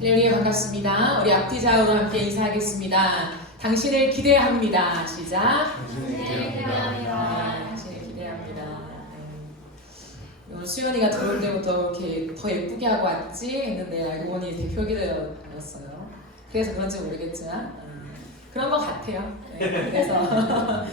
할렐루야, 반갑습니다. 우리 앞뒤좌우로 함께 인사하겠습니다. 당신을 기대합니다. 시작. 당신을 기대합니다. 당신을 기대합니다. 오늘 수연이가 들어올 때부터 이렇게 더 예쁘게 하고 왔지 했는데 알고 보니 대표 기대였어요. 그래서 그런지 모르겠지만 그런 것 같아요. 그래서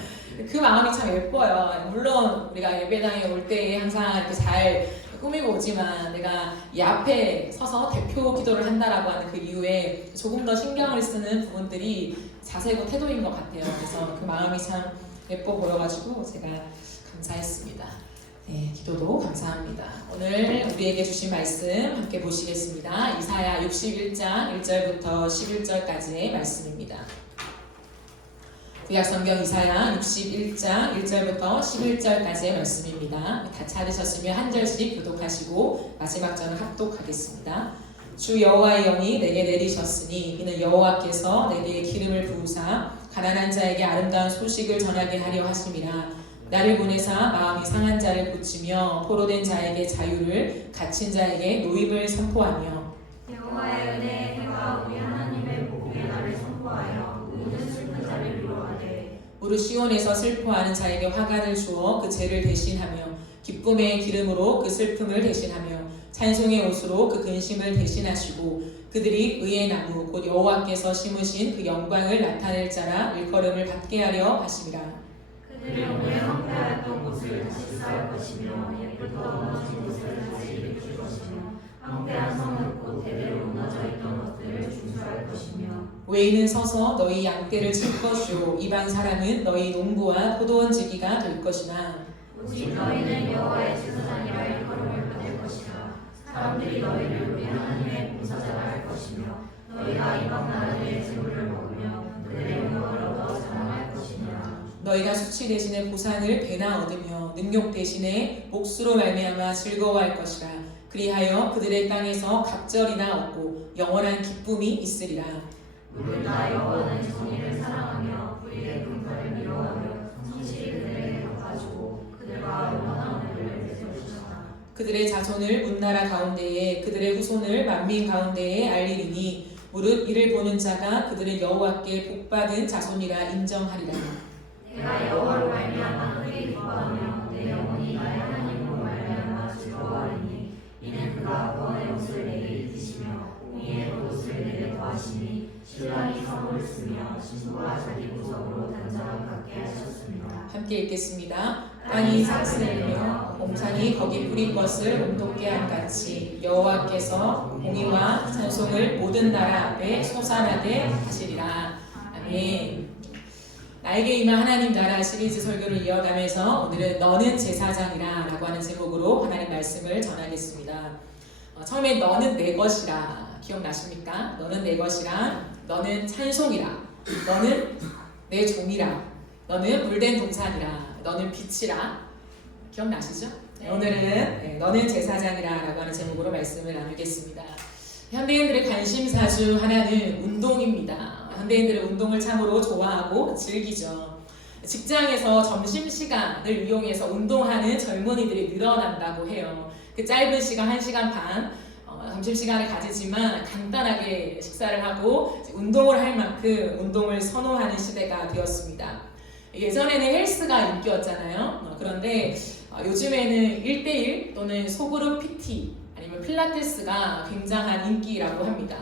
그 마음이 참 예뻐요. 물론 우리가 예배당에 올 때 항상 이렇게 잘 꾸미고 오지만 내가 이 앞에 서서 대표 기도를 한다라고 하는 그 이유에 조금 더 신경을 쓰는 부분들이 자세고 태도인 것 같아요. 그래서 그 마음이 참 예뻐 보여가지고 제가 감사했습니다. 네, 기도도 감사합니다. 오늘 우리에게 주신 말씀 함께 보시겠습니다. 이사야 61장 1절부터 11절까지의 말씀입니다. 구약성경 이사야 61장 1절부터 11절까지의 말씀입니다. 다 찾으셨으면 한 절씩 교독하시고 마지막 절을 합독하겠습니다. 주 여호와의 영이 내게 내리셨으니 이는 여호와께서 내게 기름을 부으사 가난한 자에게 아름다운 소식을 전하게 하려 하심이라. 나를 보내사 마음이 상한 자를 고치며 포로된 자에게 자유를, 갇힌 자에게 노임을 선포하며 여호와의 은혜와 우리 하나님의 복음의 날을 선포하여 모든 슬픈 자를 위로하되 무릇 시온에서 슬퍼하는 자에게 화가를 주어 그 죄를 대신하며 기쁨의 기름으로 그 슬픔을 대신하며 찬송의 옷으로 그 근심을 대신하시고 그들이 의의 나무 곧 여호와께서 심으신 그 영광을 나타낼 자라 일컬음을 받게 하려 하심이라. 그들이 오늘 황폐하였던 곳을 다시 쌓을 것이며 옛부터 무너진 곳을 다시 일으킬 것이며 황폐한 성을 곧 대대로 무너져 있던 것들을 중수할 것이며 외인은 서서 너희 양떼를 칠 것이요 이방 사람은 너희 농부와 포도원 지기가 될 것이나 오직 너희는 여호와의 제사장이라 일컬음을 받을 것이라. 사람들이 너희를 우리 하나님의 봉사자라 할 것이며 너희가 이방 나라들의 재물을 먹으며 그들의 영광을 얻어 자랑할 것이니라. 너희가 수치 대신에 보상을 배나 얻으며 능욕 대신에 복수로 말미암아 즐거워할 것이라. 그리하여 그들의 땅에서 갑절이나 얻고 영원한 기쁨이 있으리라. 무릇 나 여호와는 정의를 사랑하며 불의의 금파를 미워하며 성실히 그들에게 갚아주고 그들과 영원한 은혜를 맺어주셨다. 그들의 자손을 문나라 가운데에 그들의 후손을 만민 가운데에 알리리니 무릇 이를 보는 자가 그들의 여호와께 복받은 자손이라 인정하리라. 내가 여호와로 말미암아 크게 기뻐하며 내 영혼이 나의 하나님으로 말미암아 즐거워하리니 이는 그가 구원의 옷을 내게 입히시며 공의의 옷을 내게 더하시니 신랑이 성을 쓰며 신부가 자기 구석으로 단장을 갖게 하셨습니다. 함께 읽겠습니다. 땅이 삭슬며 봄산이 거기 뿌린 것을 온돋게 한 같이 여호와께서 공의와 찬송을 모든 나라 앞에 솟아나게 하시리라. 아멘. 나에게 임한 하나님 나라 시리즈 설교를 이어가면서 오늘은 너는 제사장이라 라고 하는 제목으로 하나님 말씀을 전하겠습니다. 처음에 너는 내 것이라 기억나십니까? 너는 내 것이라, 너는 찬송이라, 너는 내 종이라, 너는 물된 동산이라, 너는 빛이라. 기억나시죠? 오늘은 너는 제사장이라 라고 하는 제목으로 말씀을 나누겠습니다. 현대인들의 관심사 중 하나는 운동입니다. 현대인들은 운동을 참으로 좋아하고 즐기죠. 직장에서 점심시간을 이용해서 운동하는 젊은이들이 늘어난다고 해요. 그 짧은 시간 1시간 반 점심시간을 가지지만 간단하게 식사를 하고 운동을 할 만큼 운동을 선호하는 시대가 되었습니다. 예전에는 헬스가 인기였잖아요. 그런데 요즘에는 1대1 또는 소그룹 PT 아니면 필라테스가 굉장한 인기라고 합니다.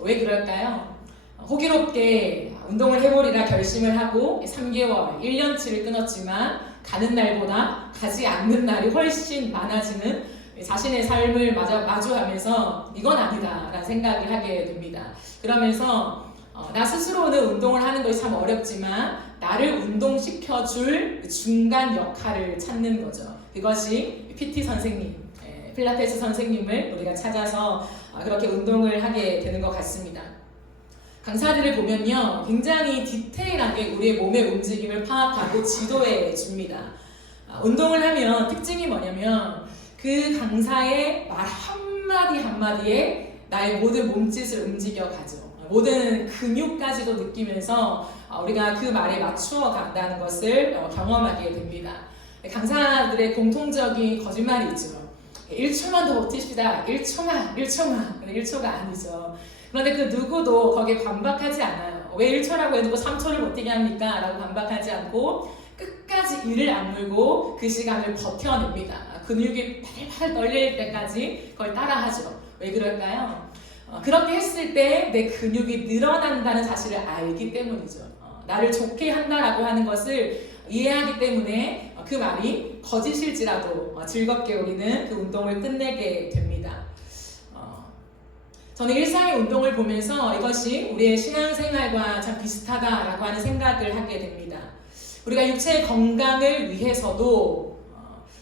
왜 그럴까요? 호기롭게 운동을 해보리라 결심을 하고 3개월, 1년치를 끊었지만 가는 날보다 가지 않는 날이 훨씬 많아지는 자신의 삶을 마주하면서 이건 아니다 라는 생각을 하게 됩니다. 그러면서 나 스스로는 운동을 하는 것이 참 어렵지만 나를 운동시켜줄 중간 역할을 찾는 거죠. 그것이 PT 선생님, 필라테스 선생님을 우리가 찾아서 그렇게 운동을 하게 되는 것 같습니다. 강사들을 보면요, 굉장히 디테일하게 우리의 몸의 움직임을 파악하고 지도해 줍니다. 운동을 하면 특징이 뭐냐면 그 강사의 말 한마디 한마디에 나의 모든 몸짓을 움직여가죠. 모든 근육까지도 느끼면서 우리가 그 말에 맞추어 간다는 것을 경험하게 됩니다. 강사들의 공통적인 거짓말이 있죠. 1초만 더 버티십시다. 1초만. 1초가 아니죠. 그런데 그 누구도 거기에 반박하지 않아요. 왜 1초라고 해도 3초를 버티게 합니까? 라고 반박하지 않고 끝까지 이를 악물고 그 시간을 버텨냅니다. 근육이 팔팔 떨릴 때까지 그걸 따라하죠. 왜 그럴까요? 그렇게 했을 때 내 근육이 늘어난다는 사실을 알기 때문이죠. 나를 좋게 한다라고 하는 것을 이해하기 때문에 그 말이 거짓일지라도 즐겁게 우리는 그 운동을 끝내게 됩니다. 저는 일상의 운동을 보면서 이것이 우리의 신앙생활과 참 비슷하다라고 하는 생각을 하게 됩니다. 우리가 육체의 건강을 위해서도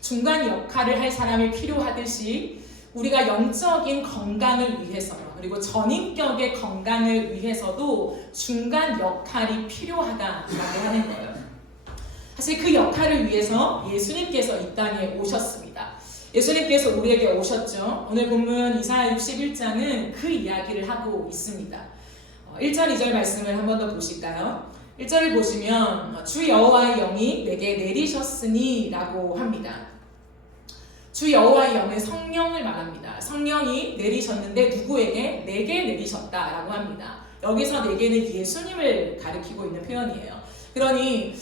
중간 역할을 할 사람이 필요하듯이 우리가 영적인 건강을 위해서 그리고 전인격의 건강을 위해서도 중간 역할이 필요하다라고 하는 거예요. 사실 그 역할을 위해서 예수님께서 이 땅에 오셨습니다. 예수님께서 우리에게 오셨죠. 오늘 본문 이사야 61장은 그 이야기를 하고 있습니다. 1절 2절 말씀을 한 번 더 보실까요? 1절을 보시면 주 여호와의 영이 내게 내리셨으니 라고 합니다. 주 여호와의 영은 성령을 말합니다. 성령이 내리셨는데 누구에게? 내게 내리셨다라고 합니다. 여기서 내게는 예수님을 가리키고 있는 표현이에요. 그러니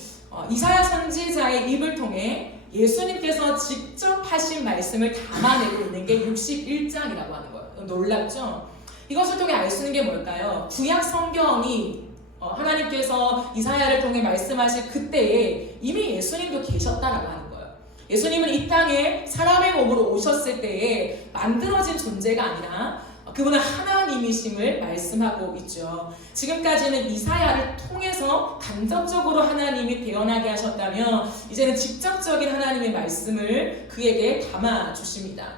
이사야 선지자의 입을 통해 예수님께서 직접 하신 말씀을 담아내고 있는 게 61장이라고 하는 거예요. 놀랍죠? 이것을 통해 알 수 있는 게 뭘까요? 구약 성경이 하나님께서 이사야를 통해 말씀하실 그때에 이미 예수님도 계셨다라고 하는 거예요. 예수님은 이 땅에 사람의 몸으로 오셨을 때에 만들어진 존재가 아니라 그분은 하나님이심을 말씀하고 있죠. 지금까지는 이사야를 통해서 간접적으로 하나님이 태어나게 하셨다면 이제는 직접적인 하나님의 말씀을 그에게 담아주십니다.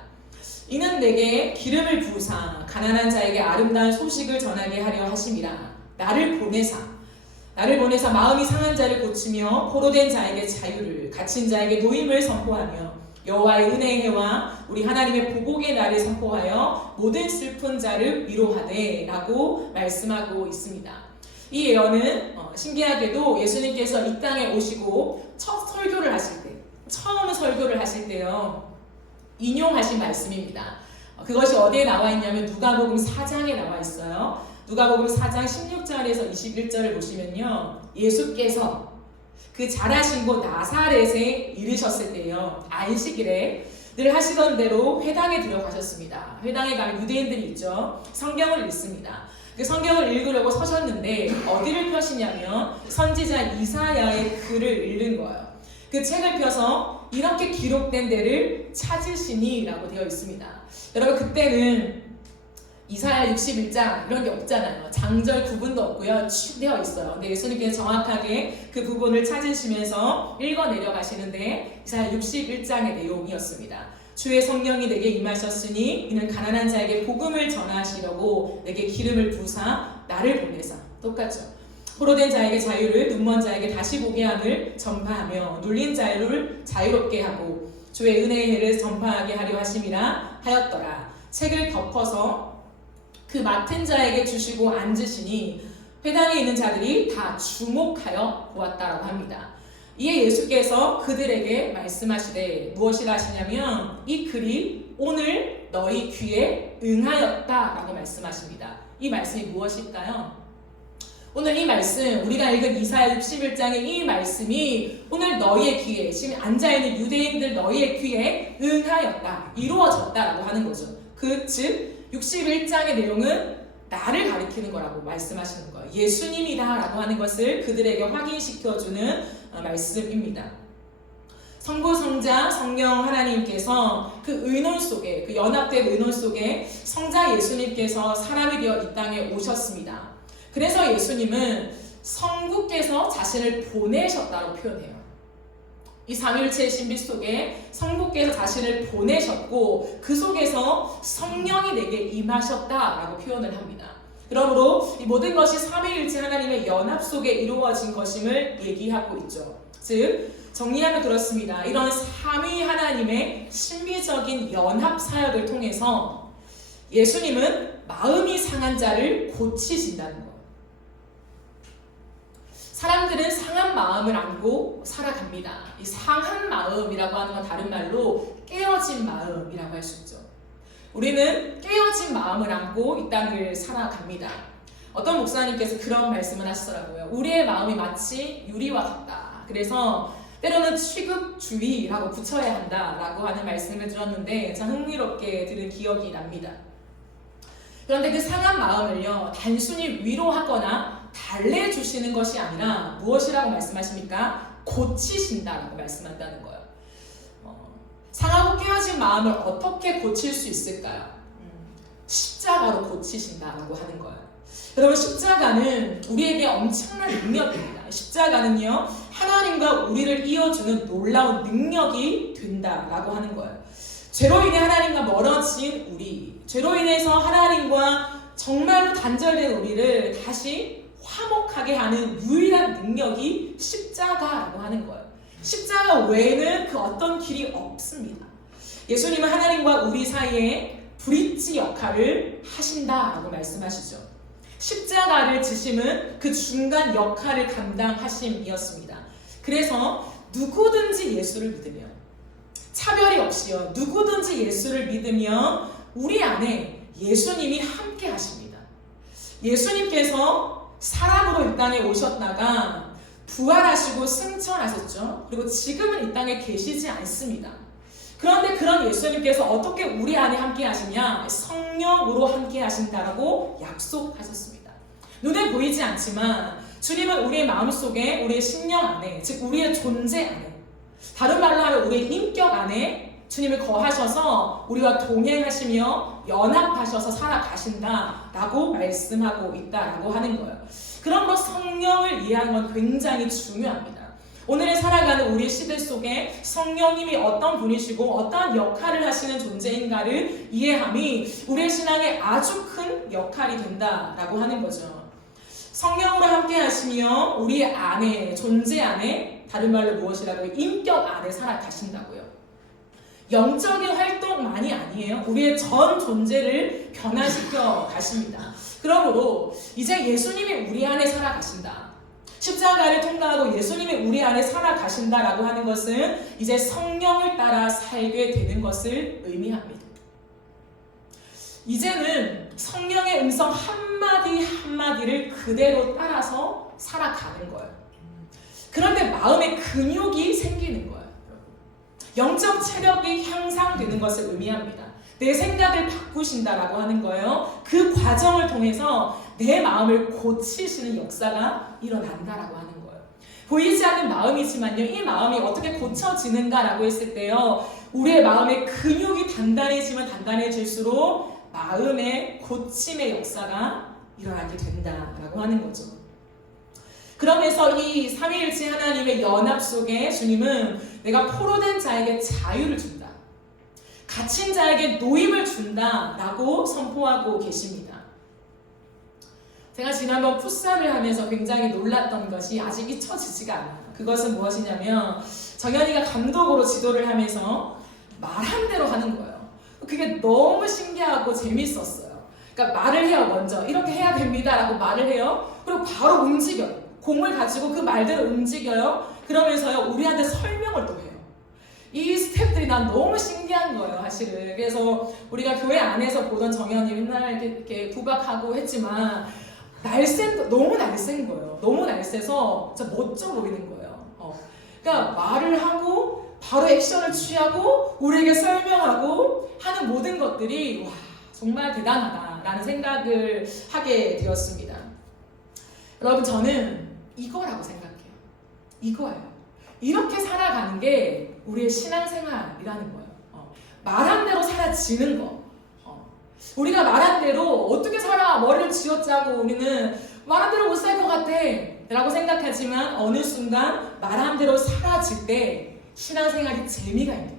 이는 내게 기름을 부으사 가난한 자에게 아름다운 소식을 전하게 하려 하심이라. 나를 보내사 마음이 상한 자를 고치며 포로된 자에게 자유를 갇힌 자에게 노임을 선포하며 여호와의 은혜의 해와 우리 하나님의 보복의 날을 선포하여 모든 슬픈 자를 위로하되 라고 말씀하고 있습니다. 이 예언은 신기하게도 예수님께서 이 땅에 오시고 처음 설교를 하실 때요 인용하신 말씀입니다. 그것이 어디에 나와 있냐면 누가복음 4장에 나와 있어요. 누가복음 4장 16절에서 21절을 보시면요 예수께서 그 자라신 곳 나사렛에 이르셨을 때요 안식일에 늘 하시던 대로 회당에 들어가셨습니다. 회당에 가면 유대인들이 있죠. 성경을 읽습니다. 그 성경을 읽으려고 서셨는데 어디를 펴시냐면 선지자 이사야의 글을 읽는 거예요. 그 책을 펴서 이렇게 기록된 데를 찾으시니 라고 되어 있습니다. 여러분 그때는 이사야 61장 이런 게 없잖아요. 장절 구분도 없고요. 쭉 되어 있어요. 근데 예수님께서 정확하게 그 부분을 찾으시면서 읽어 내려가시는데 이사야 61장의 내용이었습니다. 주의 성령이 내게 임하셨으니 이는 가난한 자에게 복음을 전하시려고 내게 기름을 부으사 나를 보내사. 똑같죠. 포로된 자에게 자유를 눈먼 자에게 다시 보게 함을 전파하며 눌린 자유를 자유롭게 하고 주의 은혜의 해를 전파하게 하려 하심이라 하였더라. 책을 덮어서 그 맡은 자에게 주시고 앉으시니 회당에 있는 자들이 다 주목하여 보았다라고 합니다. 이에 예수께서 그들에게 말씀하시되 무엇이라 하시냐면 이 글이 오늘 너희 귀에 응하였다라고 말씀하십니다. 이 말씀이 무엇일까요? 오늘 이 말씀 우리가 읽은 이사야 61장의 이 말씀이 오늘 너희의 귀에 지금 앉아있는 유대인들 너희의 귀에 응하였다 이루어졌다라고 하는 거죠. 즉 61장의 내용은 나를 가리키는 거라고 말씀하시는 거예요. 예수님이다 라고 하는 것을 그들에게 확인시켜주는 말씀입니다. 성부, 성자, 성령 하나님께서 그 의논 속에 그 연합된 의논 속에 성자 예수님께서 사람이 되어 이 땅에 오셨습니다. 그래서 예수님은 성부께서 자신을 보내셨다고 표현해요. 이 삼위일체의 신비 속에 성부께서 자신을 보내셨고 그 속에서 성령이 내게 임하셨다라고 표현을 합니다. 그러므로 이 모든 것이 삼위일체 하나님의 연합 속에 이루어진 것임을 얘기하고 있죠. 즉 정리하면 그렇습니다. 이런 삼위 하나님의 신비적인 연합 사역을 통해서 예수님은 마음이 상한 자를 고치신다는 거예요. 사람들은 상한 마음을 안고 살아갑니다. 이 상한 마음이라고 하는 건 다른 말로 깨어진 마음이라고 할 수 있죠. 우리는 깨어진 마음을 안고 이 땅을 살아갑니다. 어떤 목사님께서 그런 말씀을 하시더라고요. 우리의 마음이 마치 유리와 같다. 그래서 때로는 취급주의라고 붙여야 한다라고 하는 말씀을 들었는데 참 흥미롭게 들은 기억이 납니다. 그런데 그 상한 마음을요, 단순히 위로하거나 달래주시는 것이 아니라 무엇이라고 말씀하십니까? 고치신다라고 말씀한다는 거예요. 상하고 깨어진 마음을 어떻게 고칠 수 있을까요? 십자가로 고치신다라고 하는 거예요. 여러분, 십자가는 우리에게 엄청난 능력입니다. 십자가는요, 하나님과 우리를 이어주는 놀라운 능력이 된다라고 하는 거예요. 죄로 인해 하나님과 멀어진 우리, 죄로 인해서 하나님과 정말로 단절된 우리를 다시 화목하게 하는 유일한 능력이 십자가라고 하는 거예요. 십자가 외에는 그 어떤 길이 없습니다. 예수님은 하나님과 우리 사이에 브릿지 역할을 하신다라고 말씀하시죠. 십자가를 지심은 그 중간 역할을 감당하심이었습니다. 그래서 누구든지 예수를 믿으면, 차별이 없이요, 누구든지 예수를 믿으면 우리 안에 예수님이 함께 하십니다. 예수님께서 사람으로 이 땅에 오셨다가 부활하시고 승천하셨죠. 그리고 지금은 이 땅에 계시지 않습니다. 그런데 그런 예수님께서 어떻게 우리 안에 함께 하시냐? 성령으로 함께 하신다라고 약속하셨습니다. 눈에 보이지 않지만 주님은 우리의 마음속에, 우리의 심령 안에, 즉 우리의 존재 안에, 다른 말로 하면 우리의 인격 안에 주님을 거하셔서 우리와 동행하시며 연합하셔서 살아가신다라고 말씀하고 있다라고 하는 거예요. 그러므로 성령을 이해하는 건 굉장히 중요합니다. 오늘에 살아가는 우리 시대 속에 성령님이 어떤 분이시고 어떤 역할을 하시는 존재인가를 이해함이 우리의 신앙에 아주 큰 역할이 된다라고 하는 거죠. 성령으로 함께 하시며 우리 안에, 존재 안에, 다른 말로 무엇이라고요? 인격 안에 살아가신다고요. 영적인 활동만이 아니에요. 우리의 전 존재를 변화시켜 가십니다. 그러므로 이제 예수님이 우리 안에 살아가신다. 십자가를 통과하고 예수님이 우리 안에 살아가신다라고 하는 것은 이제 성령을 따라 살게 되는 것을 의미합니다. 이제는 성령의 음성 한마디 한마디를 그대로 따라서 살아가는 거예요. 그런데 마음의 근육이 생기는 거예요. 영적 체력이 향상되는 것을 의미합니다. 내 생각을 바꾸신다라고 하는 거예요. 그 과정을 통해서 내 마음을 고치시는 역사가 일어난다라고 하는 거예요. 보이지 않는 마음이지만요, 이 마음이 어떻게 고쳐지는가라고 했을 때요, 우리의 마음의 근육이 단단해지면 단단해질수록 마음의 고침의 역사가 일어나게 된다라고 하는 거죠. 그러면서 이 삼위일체 하나님의 연합 속에 주님은 내가 포로된 자에게 자유를 준다, 갇힌 자에게 노임을 준다라고 선포하고 계십니다. 제가 지난번 풋살을 하면서 굉장히 놀랐던 것이 아직 잊혀지지가 않아요. 그것은 무엇이냐면 정연이가 감독으로 지도를 하면서 말한 대로 하는 거예요. 그게 너무 신기하고 재밌었어요. 그러니까 말을 해요. 먼저 이렇게 해야 됩니다 라고 말을 해요. 그리고 바로 움직여요. 공을 가지고 그 말대로 움직여요. 그러면서요, 우리한테 설명을 또 해요. 이 스텝들이 난 너무 신기한 거예요, 사실은. 그래서 우리가 교회 안에서 보던 정연이 맨날 이렇게 구박하고 했지만 너무 날쌘 거예요. 너무 날쌔서 진짜 멋져 보이는 거예요. 그러니까 말을 하고 바로 액션을 취하고 우리에게 설명하고 하는 모든 것들이 와, 정말 대단하다라는 생각을 하게 되었습니다. 여러분, 저는 이거라고 생각해요. 이거예요. 이렇게 살아가는 게 우리의 신앙생활이라는 거예요. 말한 대로 살아지는 거. 우리가 말한 대로 어떻게 살아? 머리를 쥐어짜고 우리는 말한 대로 못 살 것 같아 라고 생각하지만 어느 순간 말한 대로 사라질 때 신앙생활이 재미가 있는 거예요.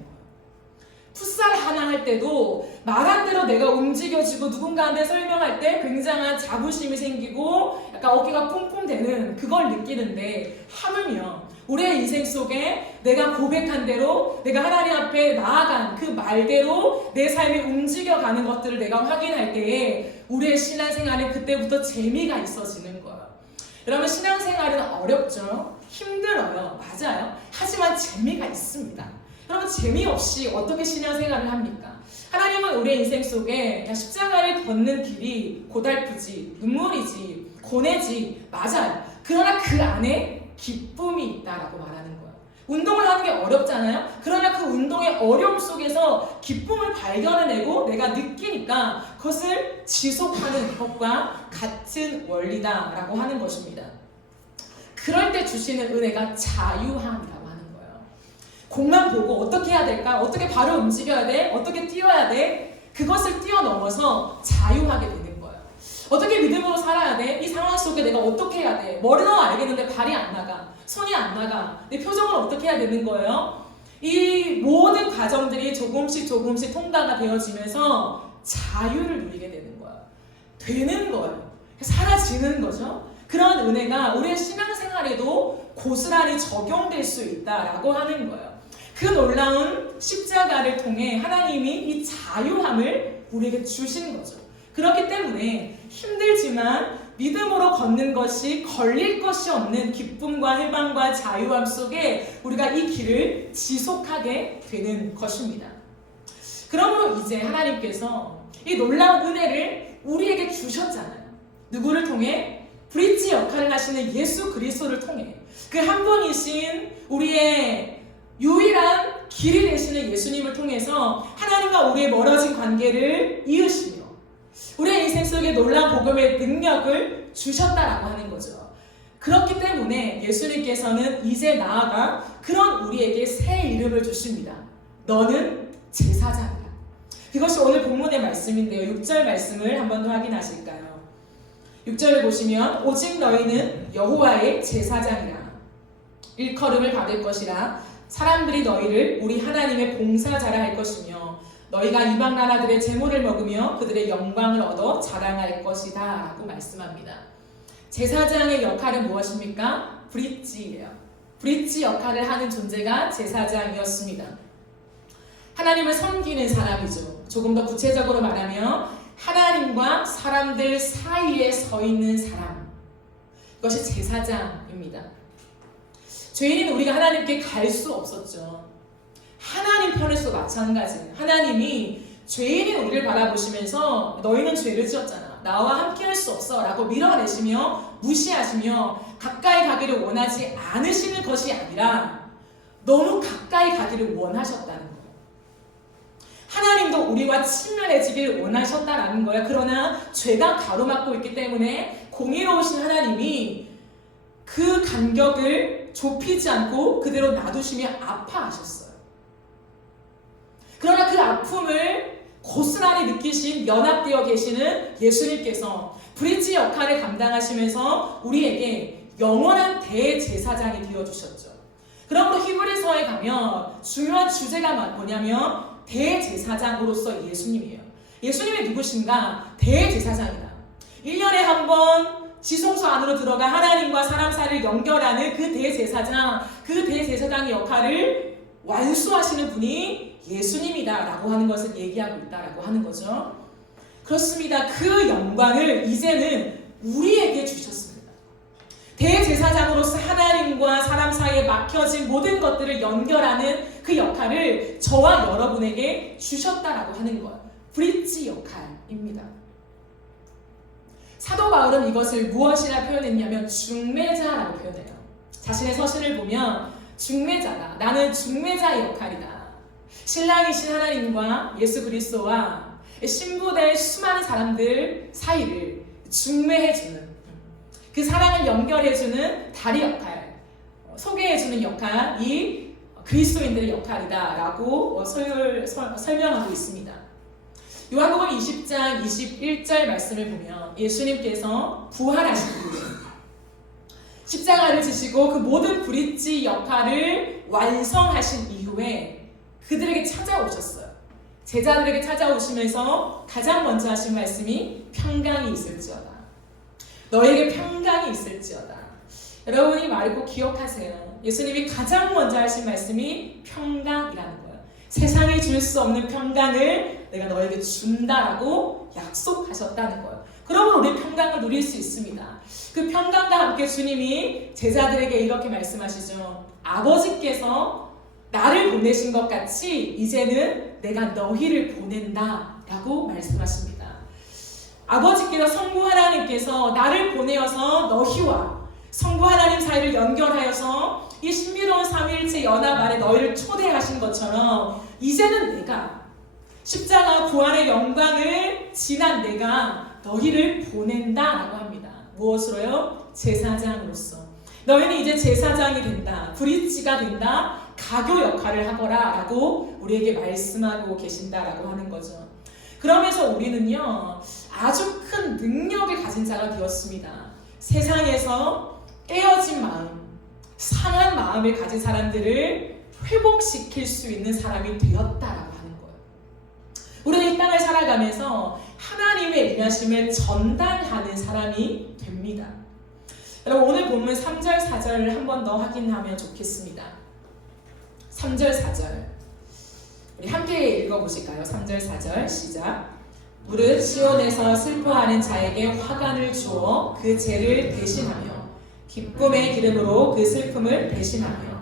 풋살 하나 할 때도 말한 대로 내가 움직여지고 누군가한테 설명할 때 굉장한 자부심이 생기고 약간 어깨가 쿵쿵 되는 그걸 느끼는데, 하물며 우리의 인생 속에 내가 고백한 대로 내가 하나님 앞에 나아간 그 말대로 내 삶이 움직여가는 것들을 내가 확인할 때에 우리의 신앙생활은 그때부터 재미가 있어지는 거예요. 여러분, 신앙생활은 어렵죠? 힘들어요. 맞아요. 하지만 재미가 있습니다. 여러분 재미없이 어떻게 신앙생활을 합니까? 하나님은 우리의 인생 속에 십자가를 걷는 길이 고달프지, 눈물이지, 고뇌지, 맞아요. 그러나 그 안에 기쁨이 있다라고 말하는 거예요. 운동을 하는 게 어렵잖아요. 그러나 그 운동의 어려움 속에서 기쁨을 발견해내고 내가 느끼니까 그것을 지속하는 것과 같은 원리다라고 하는 것입니다. 그럴 때 주시는 은혜가 자유함이라고 하는 거예요. 공만 보고 어떻게 해야 될까? 어떻게 바로 움직여야 돼? 어떻게 뛰어야 돼? 그것을 뛰어넘어서 자유하게 되는 거예요. 어떻게 믿음으로 살아야 돼? 이 상황 속에 내가 어떻게 해야 돼? 머리는 알겠는데 발이 안 나가. 손이 안 나가. 내 표정을 어떻게 해야 되는 거예요? 이 모든 과정들이 조금씩 통과가 되어지면서 자유를 누리게 되는 거예요. 되는 거예요. 사라지는 거죠. 그런 은혜가 우리의 신앙생활에도 고스란히 적용될 수 있다라고 하는 거예요. 그 놀라운 십자가를 통해 하나님이 이 자유함을 우리에게 주신 거죠. 그렇기 때문에 힘들지만 믿음으로 걷는 것이 걸릴 것이 없는 기쁨과 해방과 자유함 속에 우리가 이 길을 지속하게 되는 것입니다. 그러므로 이제 하나님께서 이 놀라운 은혜를 우리에게 주셨잖아요. 누구를 통해? 브릿지 역할을 하시는 예수 그리스도를 통해 그 한 분이신 우리의 유일한 길이 되시는 예수님을 통해서 하나님과 우리의 멀어진 관계를 이으시며 우리의 인생 속에 놀라운 복음의 능력을 주셨다라고 하는 거죠. 그렇기 때문에 예수님께서는 이제 나아가 그런 우리에게 새 이름을 주십니다. 너는 제사장이라. 그것이 오늘 본문의 말씀인데요. 6절 말씀을 한 번 더 확인하실까요? 6절을 보시면 오직 너희는 여호와의 제사장이라. 일컬음을 받을 것이라. 사람들이 너희를 우리 하나님의 봉사자라 할 것이며 너희가 이방 나라들의 재물을 먹으며 그들의 영광을 얻어 자랑할 것이다 라고 말씀합니다. 제사장의 역할은 무엇입니까? 브릿지예요. 브릿지 역할을 하는 존재가 제사장이었습니다. 하나님을 섬기는 사람이죠. 조금 더 구체적으로 말하면 하나님과 사람들 사이에 서 있는 사람, 이것이 제사장입니다. 죄인인 우리가 하나님께 갈 수 없었죠. 하나님 편에서도 마찬가지예요. 하나님이 죄인인 우리를 바라보시면서 너희는 죄를 지었잖아, 나와 함께 할 수 없어 라고 밀어내시며 무시하시며 가까이 가기를 원하지 않으시는 것이 아니라 너무 가까이 가기를 원하셨다는 거예요. 하나님도 우리와 친밀해지길 원하셨다라는 거예요. 그러나 죄가 가로막고 있기 때문에 공의로우신 하나님이 그 간격을 좁히지 않고 그대로 놔두시며 아파하셨어요. 그러나 그 아픔을 고스란히 느끼신 연합되어 계시는 예수님께서 브릿지 역할을 감당하시면서 우리에게 영원한 대제사장이 되어주셨죠. 그러므로 히브리서에 가면 중요한 주제가 뭐냐면 대제사장으로서 예수님이에요. 예수님이 누구신가? 대제사장이다. 1년에 한 번 지성소 안으로 들어가 하나님과 사람 사이를 연결하는 그 대제사장, 그 대제사장의 역할을 완수하시는 분이 예수님이다 라고 하는 것을 얘기하고 있다라고 하는 거죠. 그렇습니다. 그 영광을 이제는 우리에게 주셨습니다. 대제사장으로서 하나님과 사람 사이에 막혀진 모든 것들을 연결하는 그 역할을 저와 여러분에게 주셨다라고 하는 거예요. 브릿지 역할입니다. 사도 바울은 이것을 무엇이라 표현했냐면 중매자라고 표현해요. 자신의 서신을 보면 중매자다. 나는 중매자의 역할이다. 신랑이신 하나님과 예수 그리스도와 신부될 수많은 사람들 사이를 중매해주는, 그 사랑을 연결해주는 다리 역할, 소개해주는 역할이 그리스도인들의 역할이다라고 설명하고 있습니다. 요한복음 20장 21절 말씀을 보면 예수님께서 부활하신 후에 십자가를 지시고 그 모든 브릿지 역할을 완성하신 이후에 그들에게 찾아오셨어요. 제자들에게 찾아오시면서 가장 먼저 하신 말씀이 평강이 있을지어다. 너에게 평강이 있을지어다. 여러분이 이 말을 꼭 기억하세요. 예수님이 가장 먼저 하신 말씀이 평강이라는 거예요. 세상이 줄 수 없는 평강을 내가 너에게 준다라고 약속하셨다는 거예요. 그러면 우리 평강을 누릴 수 있습니다. 그 평강과 함께 주님이 제자들에게 이렇게 말씀하시죠. 아버지께서 나를 보내신 것 같이 이제는 내가 너희를 보낸다 라고 말씀하십니다. 아버지께서 성부 하나님께서 나를 보내어서 너희와 성부 하나님 사이를 연결하여서 이 신비로운 삼위일체 연합 안에 너희를 초대하신 것처럼 이제는 내가 십자가 부활의 영광을 지난 내가 너희를 보낸다라고 합니다. 무엇으로요? 제사장으로서. 너희는 이제 제사장이 된다. 브릿지가 된다. 가교 역할을 하거라 라고 우리에게 말씀하고 계신다라고 하는 거죠. 그러면서 우리는요 아주 큰 능력을 가진 자가 되었습니다. 세상에서 깨어진 마음, 상한 마음을 가진 사람들을 회복시킬 수 있는 사람이 되었다라고 하는 거예요. 우리는 이 땅을 살아가면서 하나님의 인하심을 전달하는 사람이 됩니다. 여러분 오늘 본문 3절 4절을 한 번 더 확인하면 좋겠습니다. 3절 4절 우리 함께 읽어보실까요? 3절 4절 시작. 무릇 시온에서 슬퍼하는 자에게 화관을 주어 그 죄를 대신하며 기쁨의 기름으로 그 슬픔을 대신하며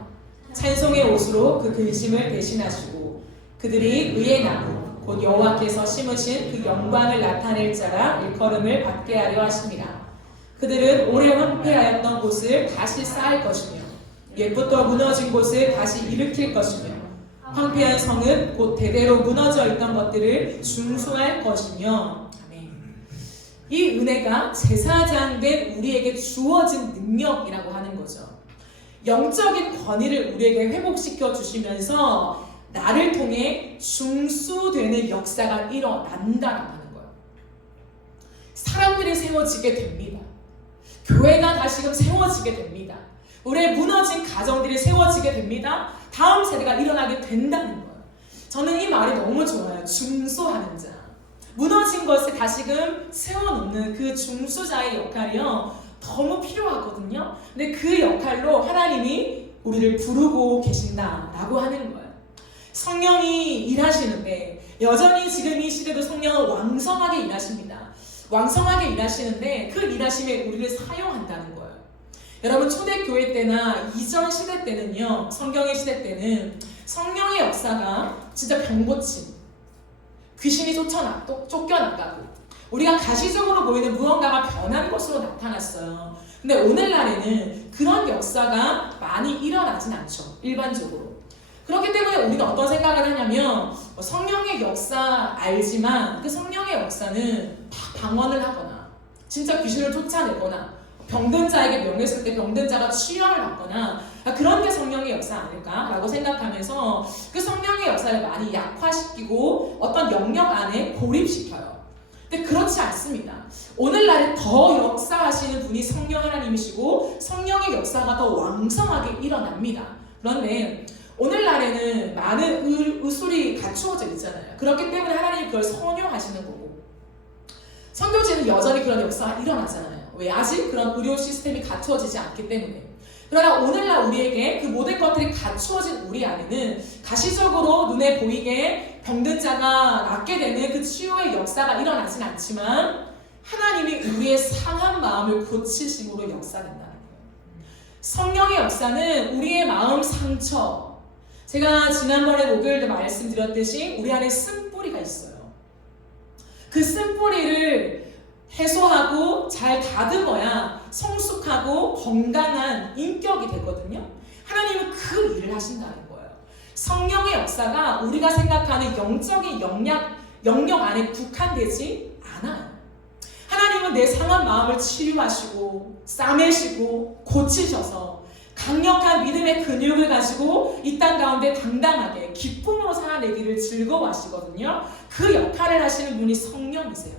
찬송의 옷으로 그 근심을 대신하시고 그들이 의의 나무 곧 여호와께서 심으신 그 영광을 나타낼 자라 일컬음을 받게 하려 하십니다. 그들은 오래 황폐하였던 곳을 다시 쌓을 것이며 옛부터 무너진 곳을 다시 일으킬 것이며 황폐한 성은 곧 대대로 무너져 있던 것들을 중수할 것이며 아멘. 이 은혜가 제사장 된 우리에게 주어진 능력이라고 하는 거죠. 영적인 권위를 우리에게 회복시켜 주시면서 나를 통해 중수되는 역사가 일어난다라고 하는 거예요. 사람들이 세워지게 됩니다. 교회가 다시금 세워지게 됩니다. 우리의 무너진 가정들이 세워지게 됩니다. 다음 세대가 일어나게 된다는 거예요. 저는 이 말이 너무 좋아요. 중수하는 자. 무너진 것을 다시금 세워놓는 그 중수자의 역할이요. 너무 필요하거든요. 근데 그 역할로 하나님이 우리를 부르고 계신다라고 하는 거예요. 성령이 일하시는데 여전히 지금 이 시대도 성령은 왕성하게 일하십니다. 왕성하게 일하시는데 그 일하심에 우리를 사용한다는 거예요. 여러분 초대교회 때나 이전 시대 때는요, 성경의 시대 때는 성령의 역사가 진짜 병고침, 귀신이 쫓겨나가고 우리가 가시적으로 보이는 무언가가 변한 것으로 나타났어요. 근데 오늘날에는 그런 역사가 많이 일어나진 않죠. 일반적으로. 그렇기 때문에 우리는 어떤 생각을 하냐면 성령의 역사 알지만 그 성령의 역사는 방언을 하거나 진짜 귀신을 쫓아내거나 병든 자에게 명했을 때 병든 자가 치유를 받거나 그런 게 성령의 역사 아닐까라고 생각하면서 그 성령의 역사를 많이 약화시키고 어떤 영역 안에 고립시켜요. 근데 그렇지 않습니다. 오늘날에 더 역사하시는 분이 성령 하나님이시고 성령의 역사가 더 왕성하게 일어납니다. 그런데 오늘날에는 많은 의술이 갖추어져 있잖아요. 그렇기 때문에 하나님이 그걸 선용하시는 거고 선교지는 여전히 그런 역사가 일어나잖아요. 왜? 아직 그런 의료 시스템이 갖추어지지 않기 때문에. 그러나 오늘날 우리에게 그 모든 것들이 갖추어진 우리 안에는 가시적으로 눈에 보이게 병든 자가 낫게 되는 그 치유의 역사가 일어나진 않지만 하나님이 우리의 상한 마음을 고치심으로 역사된다는 거예요. 성령의 역사는 우리의 마음 상처, 제가 지난번에 목요일도 말씀드렸듯이 우리 안에 쓴뿌리가 있어요. 그 쓴뿌리를 해소하고 잘 다듬어야 성숙하고 건강한 인격이 되거든요. 하나님은 그 일을 하신다는 거예요. 성령의 역사가 우리가 생각하는 영적인 영역 안에 국한되지 않아요. 하나님은 내 상한 마음을 치유하시고 싸매시고 고치셔서 강력한 믿음의 근육을 가지고 이 땅 가운데 당당하게 기쁨으로 살아내기를 즐거워하시거든요. 그 역할을 하시는 분이 성령이세요.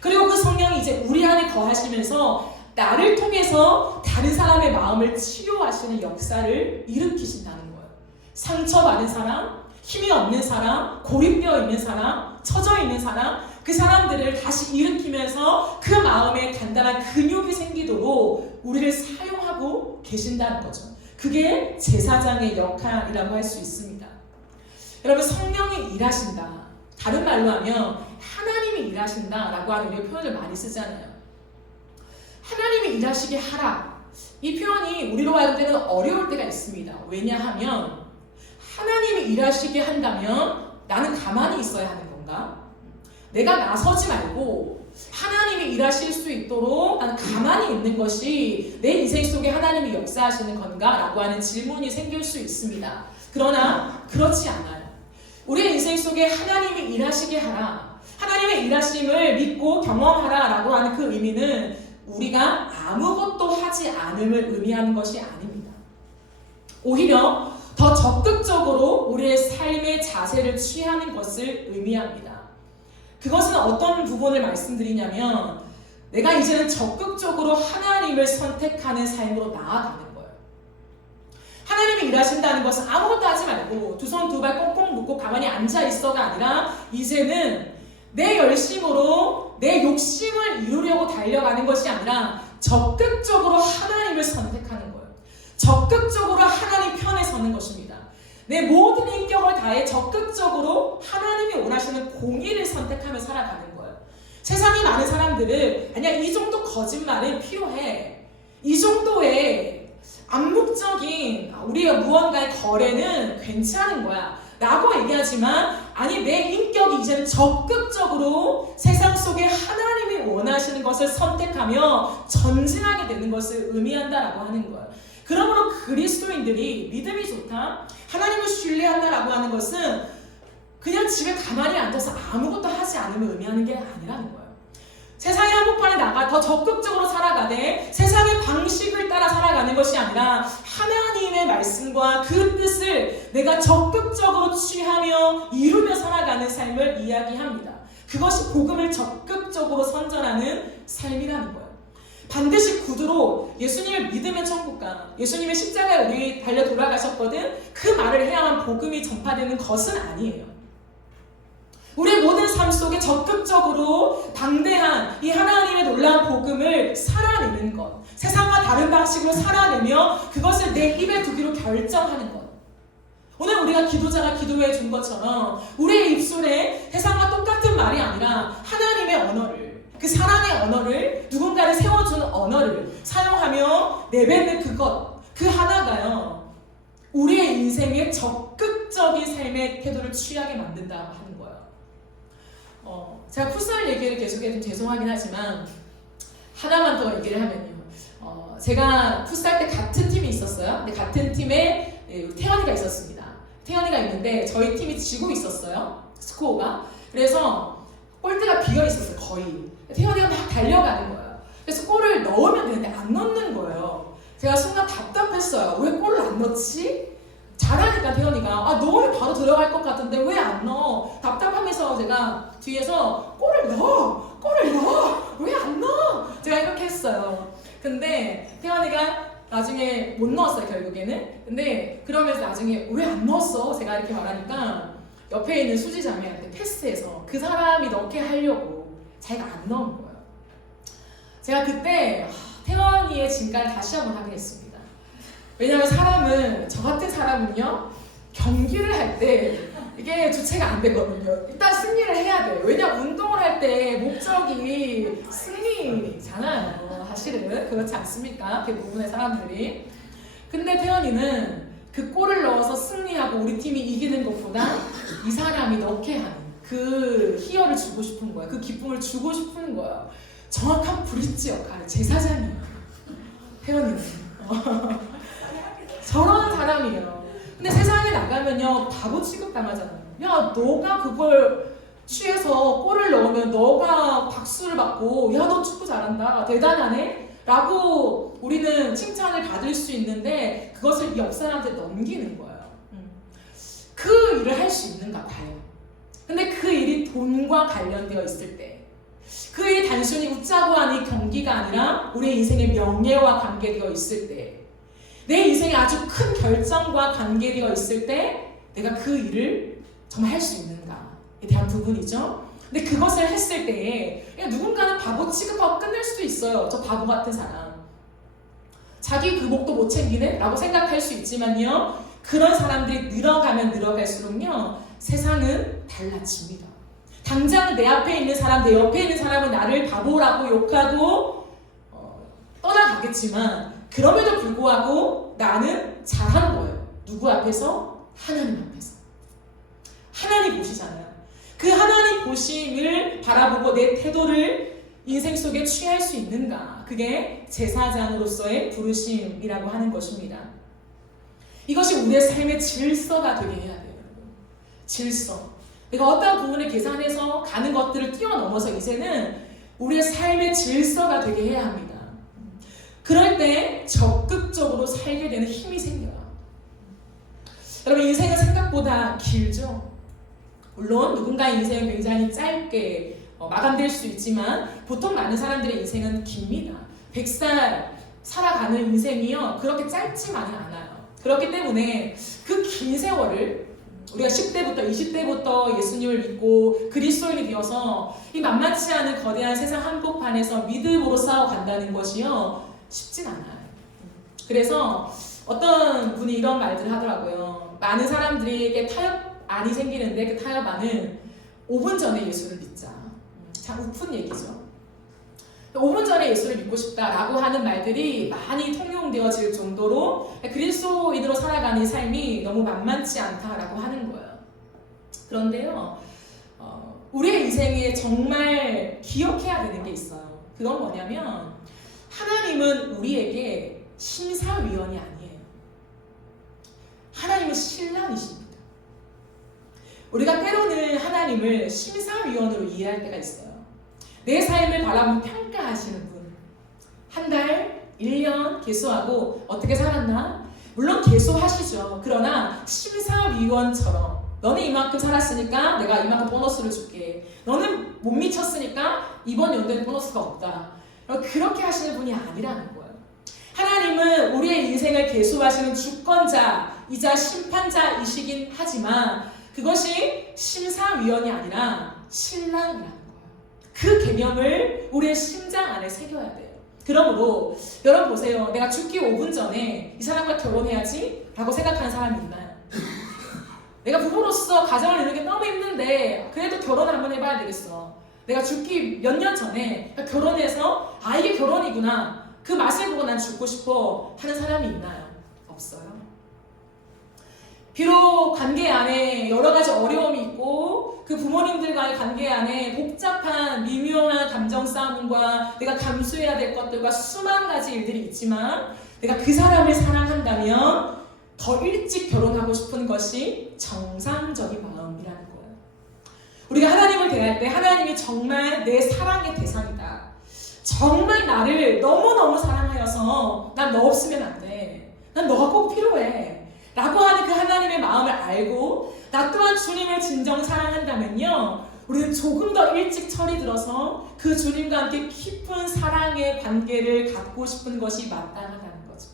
그리고 그 성령이 이제 우리 안에 거하시면서 나를 통해서 다른 사람의 마음을 치료하시는 역사를 일으키신다는 거예요. 상처받은 사람, 힘이 없는 사람, 고립되어 있는 사람, 처져 있는 사람, 그 사람들을 다시 일으키면서 그 마음에 단단한 근육이 생기도록 우리를 사용하고 계신다는 거죠. 그게 제사장의 역할이라고 할 수 있습니다. 여러분 성령이 일하신다. 다른 말로 하면 하나님이 일하신다라고 하는 우리가 표현을 많이 쓰잖아요. 하나님이 일하시게 하라. 이 표현이 우리로 하여금 때는 어려울 때가 있습니다. 왜냐하면 하나님이 일하시게 한다면 나는 가만히 있어야 하는 건가? 내가 나서지 말고 하나님이 일하실 수 있도록 나는 가만히 있는 것이 내 인생 속에 하나님이 역사하시는 건가? 라고 하는 질문이 생길 수 있습니다. 그러나 그렇지 않아요. 우리의 인생 속에 하나님이 일하시게 하라, 하나님의 일하심을 믿고 경험하라 라고 하는 그 의미는 우리가 아무것도 하지 않음을 의미하는 것이 아닙니다. 오히려 더 적극적으로 우리의 삶의 자세를 취하는 것을 의미합니다. 그것은 어떤 부분을 말씀드리냐면 내가 이제는 적극적으로 하나님을 선택하는 삶으로 나아가는 거예요. 하나님이 일하신다는 것은 아무것도 하지 말고 두 손 두 발 꽁꽁 묶고 가만히 앉아있어가 아니라 이제는 내 열심으로 내 욕심을 이루려고 달려가는 것이 아니라 적극적으로 하나님을 선택하는 거예요. 적극적으로 하나님 편에 서는 것입니다. 내 모든 인격을 다해 적극적으로 하나님이 원하시는 공의를 선택하며 살아가는 거예요. 세상에 많은 사람들은 아니야, 이 정도 거짓말은 필요해, 이 정도의 암묵적인 우리의 무언가의 거래는 괜찮은 거야 라고 얘기하지만, 아니 내 인격이 이제는 적극적으로 세상 속에 하나님이 원하시는 것을 선택하며 전진하게 되는 것을 의미한다라고 하는 거예요. 그러므로 그리스도인들이 믿음이 좋다, 하나님을 신뢰한다라고 하는 것은 그냥 집에 가만히 앉아서 아무것도 하지 않으면 의미하는 게 아니라는 거예요. 세상의 한복판에 나가 더 적극적으로 살아가되 세상의 방식을 따라 살아가는 것이 아니라 하나님의 말씀과 그 뜻을 내가 적극적으로 취하며 이루며 살아가는 삶을 이야기합니다. 그것이 복음을 적극적으로 선전하는 삶이라는 거예요. 반드시 구두로 예수님을 믿으면 천국가, 예수님의 십자가에 우리 달려 돌아가셨거든, 그 말을 해야만 복음이 전파되는 것은 아니에요. 우리의 모든 삶 속에 적극적으로 방대한 이 하나님의 놀라운 복음을 살아내는 것, 세상과 다른 방식으로 살아내며 그것을 내 입에 두기로 결정하는 것. 오늘 우리가 기도자가 기도해 준 것처럼 우리의 입술에 세상과 똑같은 말이 아니라 하나님의 언어를, 그 사랑의 언어를, 누군가를 세워주는 언어를 사용하며 내뱉는 그것, 그 하나가요, 우리의 인생의 적극적인 삶의 태도를 취하게 만든다고 하는 거예요. 제가 풋살 얘기를 계속해서 좀 죄송하긴 하지만 하나만 더 얘기를 하면요, 제가 풋살 때 같은 팀이 있었어요. 근데 같은 팀에 태연이가 있었습니다. 태연이가 있는데 저희 팀이 지고 있었어요, 스코어가. 그래서 골대가 비어 있었어요, 거의. 태연이가 막 달려가는 거예요. 그래서 골을 넣으면 되는데 안 넣는 거예요. 제가 순간 답답했어요. 왜 골을 안 넣지? 잘하니까 태연이가 넣으면 바로 들어갈 것 같은데 왜 안 넣어? 답답하면서 제가 뒤에서 골을 넣어! 왜 안 넣어? 제가 이렇게 했어요. 근데 태연이가 나중에 못 넣었어요, 결국에는. 근데 그러면서 나중에 왜 안 넣었어? 제가 이렇게 말하니까 옆에 있는 수지 자매한테 패스해서 그 사람이 넣게 하려고 자기가 안 넣은 거예요. 제가 그때 태연이의 진가를 다시 한번 확인했습니다. 왜냐하면 사람은, 저 같은 사람은요, 경기를 할 때 이게 주체가 안 되거든요. 일단 승리를 해야 돼요. 왜냐하면 운동을 할 때 목적이 승리잖아요. 사실은 그렇지 않습니까? 대부분의 사람들이. 근데 태연이는 그 골을 넣어서 승리하고 우리 팀이 이기는 것보다 이 사람이 넣게 하는 그 희열을 주고 싶은 거예요. 그 기쁨을 주고 싶은 거예요. 정확한 브릿지 역할, 제사장이에요, 태연이는. 저런 사람이에요. 근데 세상에 나가면요, 바보 취급당하잖아요. 야, 너가 그걸 취해서 골을 넣으면 너가 박수를 받고, 야, 너 축구 잘한다, 대단하네? 라고 우리는 칭찬을 받을 수 있는데 그것을 옆 사람한테 넘기는 거예요. 그 일을 할 수 있는가 봐요. 근데 그 일이 돈과 관련되어 있을 때, 그 일이 단순히 웃자고 하는 경기가 아니라 우리의 인생의 명예와 관계되어 있을 때, 내 인생에 아주 큰 결정과 관계되어 있을 때 내가 그 일을 정말 할 수 있는가에 대한 부분이죠. 근데 그것을 했을 때에 그냥 누군가는 바보 취급하고 끝낼 수도 있어요. 저 바보 같은 사람, 자기 그 목도 못 챙기네? 라고 생각할 수 있지만요, 그런 사람들이 늘어가면 늘어갈수록요, 세상은 달라집니다. 당장 내 앞에 있는 사람, 내 옆에 있는 사람은 나를 바보라고 욕하고 떠나가겠지만 그럼에도 불구하고 나는 잘하는 거예요. 누구 앞에서? 하나님 앞에서. 하나님 보시잖아요. 그 하나님 보심을 바라보고 내 태도를 인생 속에 취할 수 있는가? 그게 제사장으로서의 부르심이라고 하는 것입니다. 이것이 우리의 삶의 질서가 되게 해야 돼요. 질서. 내가 어떤 부분을 계산해서 가는 것들을 뛰어넘어서 이제는 우리의 삶의 질서가 되게 해야 합니다. 그럴 때 적극적으로 살게 되는 힘이 생겨요. 여러분, 인생은 생각보다 길죠. 물론 누군가의 인생은 굉장히 짧게 마감될 수 있지만 보통 많은 사람들의 인생은 깁니다. 100살 살아가는 인생이요, 그렇게 짧지만은 않아요. 그렇기 때문에 그 긴 세월을 우리가 10대부터 20대부터 예수님을 믿고 그리스도인이 되어서 이 만만치 않은 거대한 세상 한복판에서 믿음으로 싸워간다는 것이요, 쉽진 않아요. 그래서 어떤 분이 이런 말들을 하더라고요. 많은 사람들에게 타협안이 생기는데 그 타협안은 5분 전에 예수를 믿자. 참 우픈 얘기죠. 5분 전에 예수를 믿고 싶다라고 하는 말들이 많이 통용되어질 정도로 그리스도인으로 살아가는 삶이 너무 만만치 않다라고 하는 거예요. 그런데요, 우리의 인생에 정말 기억해야 되는 게 있어요. 그건 뭐냐면 하나님은 우리에게 심사위원이 아니에요. 하나님은 신랑이십니다. 우리가 때로는 하나님을 심사위원으로 이해할 때가 있어요. 내 삶을 바라보면 평가하시는 분. 한 달, 1년 계수하고 어떻게 살았나? 물론 계수하시죠. 그러나 심사위원처럼 너는 이만큼 살았으니까 내가 이만큼 보너스를 줄게. 너는 못 미쳤으니까 이번 연도에 보너스가 없다. 그렇게 하시는 분이 아니라는 거예요. 하나님은 우리의 인생을 계수하시는 주권자이자 심판자이시긴 하지만 그것이 심사위원이 아니라 신랑이라는 거예요. 그 개념을 우리의 심장 안에 새겨야 돼요. 그러므로 여러분 보세요. 내가 죽기 5분 전에 이 사람과 결혼해야지 라고 생각하는 사람이 있나요? 내가 부부로서 가정을 이루는 게 너무 힘든데 그래도 결혼을 한번 해봐야 되겠어. 내가 죽기 몇 년 전에 결혼해서 이게 결혼이구나, 그 맛을 보고 난 죽고 싶어 하는 사람이 있나요? 없어요. 비록 관계 안에 여러 가지 어려움이 있고 그 부모님들과의 관계 안에 복잡한 미묘한 감정 싸움과 내가 감수해야 될 것들과 수만 가지 일들이 있지만 내가 그 사람을 사랑한다면 더 일찍 결혼하고 싶은 것이 정상적인 마음이라는 거예요. 우리가 하나님을 대할 때 하나님이 정말 내 사랑의 대상이다. 정말 나를 너무너무 사랑하여서 난 너 없으면 안 돼. 난 너가 꼭 필요해. 라고 하는 그 하나님의 마음을 알고 나 또한 주님을 진정 사랑한다면요, 우리는 조금 더 일찍 철이 들어서 그 주님과 함께 깊은 사랑의 관계를 갖고 싶은 것이 마땅하다는 거죠.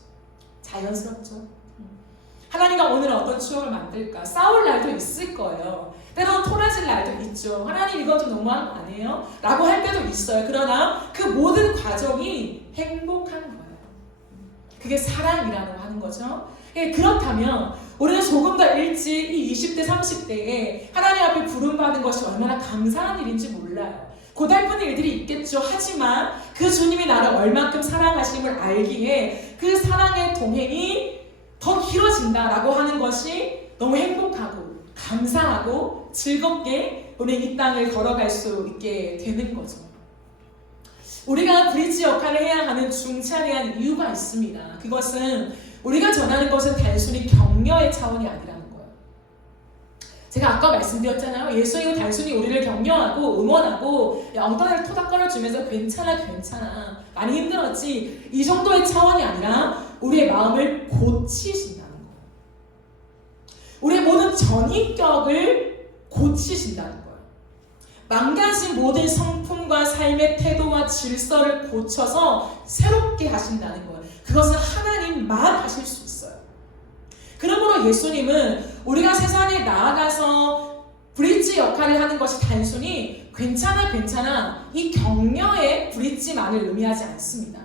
자연스럽죠. 하나님과 오늘 어떤 추억을 만들까? 싸울 날도 있을 거예요. 때로는 토라질 날도 있죠. 하나님 이건 좀 너무한 거 아니에요? 라고 할 때도 있어요. 그러나 그 모든 과정이 행복한 거예요. 그게 사랑이라고 하는 거죠. 그렇다면 우리는 조금 더 일찍 이 20대 30대에 하나님 앞에 부름받은 것이 얼마나 감사한 일인지 몰라요. 고달픈 일들이 있겠죠. 하지만 그 주님이 나를 얼만큼 사랑하심을 알기에 그 사랑의 동행이 더 길어진다라고 하는 것이 너무 행복하고 감사하고 즐겁게 우리 이 땅을 걸어갈 수 있게 되는 거죠. 우리가 브릿지 역할을 해야 하는 중차대한 이유가 있습니다. 그것은 우리가 전하는 것은 단순히 격려의 차원이 아니라는 거예요. 제가 아까 말씀드렸잖아요. 예수님은 단순히 우리를 격려하고 응원하고 엉덩이를 토닥거려 주면서 괜찮아 많이 힘들었지 이 정도의 차원이 아니라 우리의 마음을 고치신다는 거예요. 우리의 모든 전인격을 고치신다는 거예요. 망가진 모든 성품과 삶의 태도와 질서를 고쳐서 새롭게 하신다는 거예요. 그것은 하나님만 하실 수 있어요. 그러므로 예수님은 우리가 세상에 나아가서 브릿지 역할을 하는 것이 단순히 괜찮아 이 격려의 브릿지만을 의미하지 않습니다.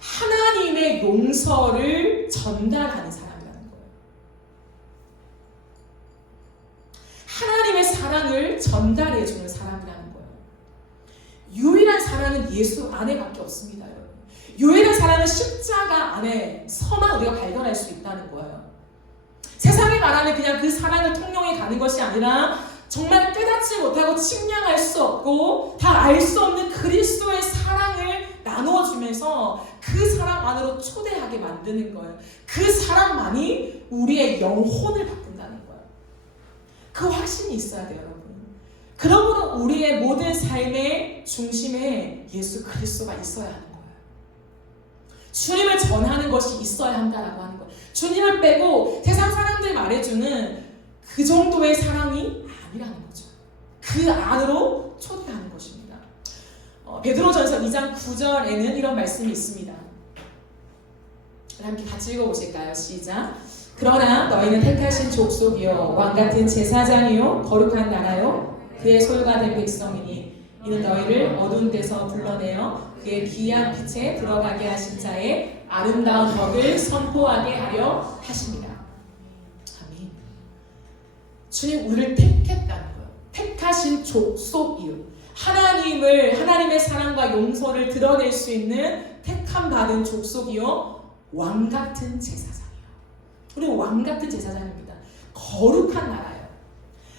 하나님의 용서를 전달하는 사람이라는 거예요. 하나님의 사랑을 전달해주는 사람이라는 거예요. 유일한 사랑은 예수 안에밖에 없습니다. 유일한 사랑은 십자가 안에서만 우리가 발견할 수 있다는 거예요. 세상이 말하는 그냥 그 사랑을 통용해 가는 것이 아니라 정말 깨닫지 못하고 측량할 수 없고 다 알 수 없는 그리스도의 사랑을 나누어주면서 그 사랑 안으로 초대하게 만드는 거예요. 그 사랑만이 우리의 영혼을 바꾼다는 거예요. 그 확신이 있어야 돼요, 여러분. 그러므로 우리의 모든 삶의 중심에 예수 그리스도가 있어야 하는 거예요. 주님을 전하는 것이 있어야 한다라고 하는 거예요. 주님을 빼고 세상 사람들이 말해주는 그 정도의 사랑이 아니라는 거죠. 그 안으로 초대하는 것입니다. 베드로전서 2장 9절에는 이런 말씀이 있습니다. 함께 같이 읽어보실까요? 시작. 그러나 너희는 택하신 족속이요 왕같은 제사장이요 거룩한 나라요 그의 소유가 된 백성이니 이는 너희를 어두운 데서 불러내어 그의 귀한 빛에 들어가게 하신 자의 아름다운 덕을 선포하게 하려 하십니다. 아멘. 주님 우리를 택했다는 거예요. 택하신 족속이요. 하나님의 사랑과 용서를 드러낼 수 있는 택함 받은 족속이요 왕같은 제사장이요. 우리는 왕같은 제사장입니다. 거룩한 나라예요.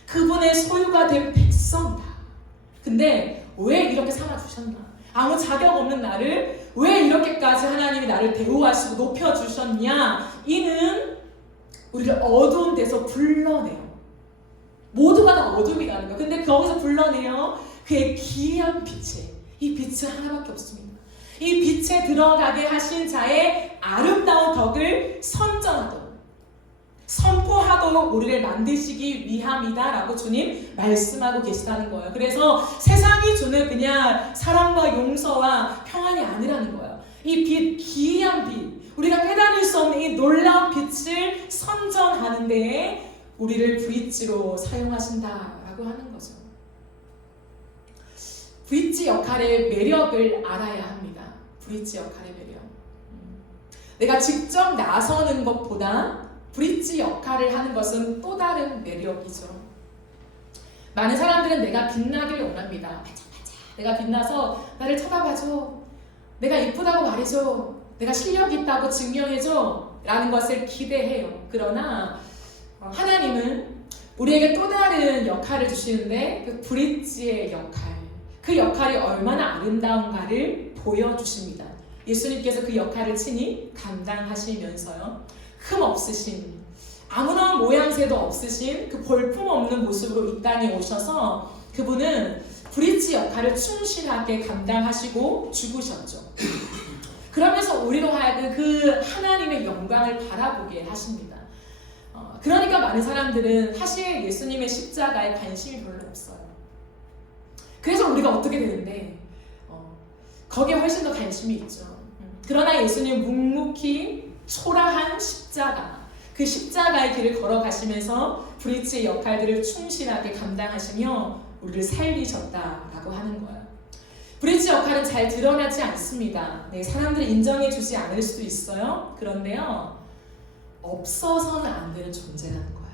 그분의 소유가 된 백성이다. 근데 왜 이렇게 삼아주셨나? 아무 자격 없는 나를 왜 이렇게까지 하나님이 나를 대우하시고 높여주셨냐? 이는 우리를 어두운 데서 불러내요. 모두가 다 어둠이라는 거예요. 근데 거기서 불러내요. 그의 귀한 빛에, 이 빛은 하나밖에 없습니다. 이 빛에 들어가게 하신 자의 아름다운 덕을 선전하도록 선포하도록 우리를 만드시기 위함이다 라고 주님 말씀하고 계시다는 거예요. 그래서 세상이 주는 그냥 사랑과 용서와 평안이 아니라는 거예요. 이 빛, 기이한 빛, 우리가 깨달을 수 없는 이 놀라운 빛을 선전하는 데에 우리를 브릿지로 사용하신다라고 하는 거죠. 브릿지 역할의 매력을 알아야 합니다. 브릿지 역할의 매력. 내가 직접 나서는 것보다 브릿지 역할을 하는 것은 또 다른 매력이죠. 많은 사람들은 내가 빛나길 원합니다. 반짝반짝. 내가 빛나서 나를 쳐다봐줘. 내가 이쁘다고 말해줘. 내가 실력 있다고 증명해줘. 라는 것을 기대해요. 그러나 하나님은 우리에게 또 다른 역할을 주시는데 그 브릿지의 역할, 그 역할이 얼마나 아름다운가를 보여주십니다. 예수님께서 그 역할을 친히 감당하시면서요. 흠 없으신, 아무런 모양새도 없으신 그 볼품없는 모습으로 이 땅에 오셔서 그분은 브릿지 역할을 충실하게 감당하시고 죽으셨죠. 그러면서 우리로 하여금 그 하나님의 영광을 바라보게 하십니다. 그러니까 많은 사람들은 사실 예수님의 십자가에 관심이 별로 없어요. 그래서 우리가 어떻게 되는데 거기에 훨씬 더 관심이 있죠. 그러나 예수님 묵묵히 초라한 십자가, 그 십자가의 길을 걸어가시면서 브릿지의 역할들을 충실하게 감당하시며 우리를 살리셨다라고 하는 거예요. 브릿지 역할은 잘 드러나지 않습니다. 네, 사람들이 인정해주지 않을 수도 있어요. 그런데요, 없어서는 안 되는 존재라는 거예요.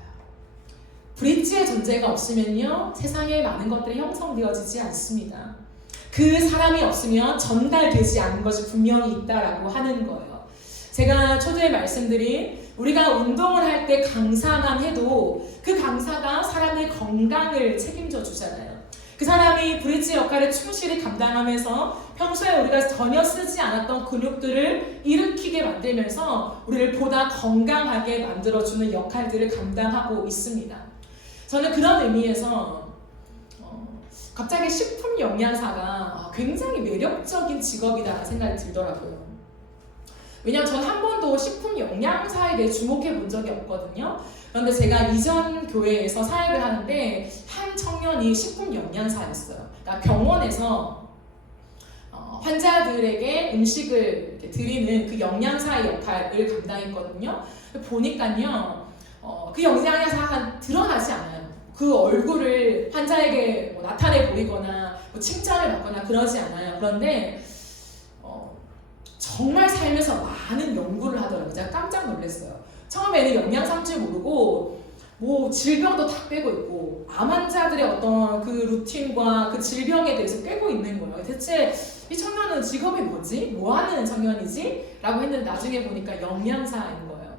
브릿지의 존재가 없으면요, 세상에 많은 것들이 형성되어지지 않습니다. 그 사람이 없으면 전달되지 않는 것이 분명히 있다라고 하는 거예요. 제가 초두에 말씀드린 우리가 운동을 할 때 강사만 해도 그 강사가 사람의 건강을 책임져 주잖아요. 그 사람이 브릿지 역할을 충실히 감당하면서 평소에 우리가 전혀 쓰지 않았던 근육들을 일으키게 만들면서 우리를 보다 건강하게 만들어주는 역할들을 감당하고 있습니다. 저는 그런 의미에서 갑자기 식품 영양사가 굉장히 매력적인 직업이다 생각이 들더라고요. 왜냐하면 전 한 번도 식품 영양사에 대해 주목해 본 적이 없거든요. 그런데 제가 이전 교회에서 사역을 하는데 한 청년이 식품 영양사였어요. 그러니까 병원에서 환자들에게 음식을 드리는 그 영양사의 역할을 감당했거든요. 보니까요, 그 영양사가 드러나지 않아요. 그 얼굴을 환자에게 뭐 나타내 보이거나 뭐 칭찬을 받거나 그러지 않아요. 그런데 정말 삶에서 많은 연구를 하더라고요. 제가 깜짝 놀랐어요. 처음에는 영양사인 줄 모르고 뭐 질병도 다 빼고 있고 암 환자들의 어떤 그 루틴과 그 질병에 대해서 꿰고 있는 거예요. 대체 이 청년은 직업이 뭐지? 뭐 하는 청년이지? 라고 했는데 나중에 보니까 영양사인 거예요.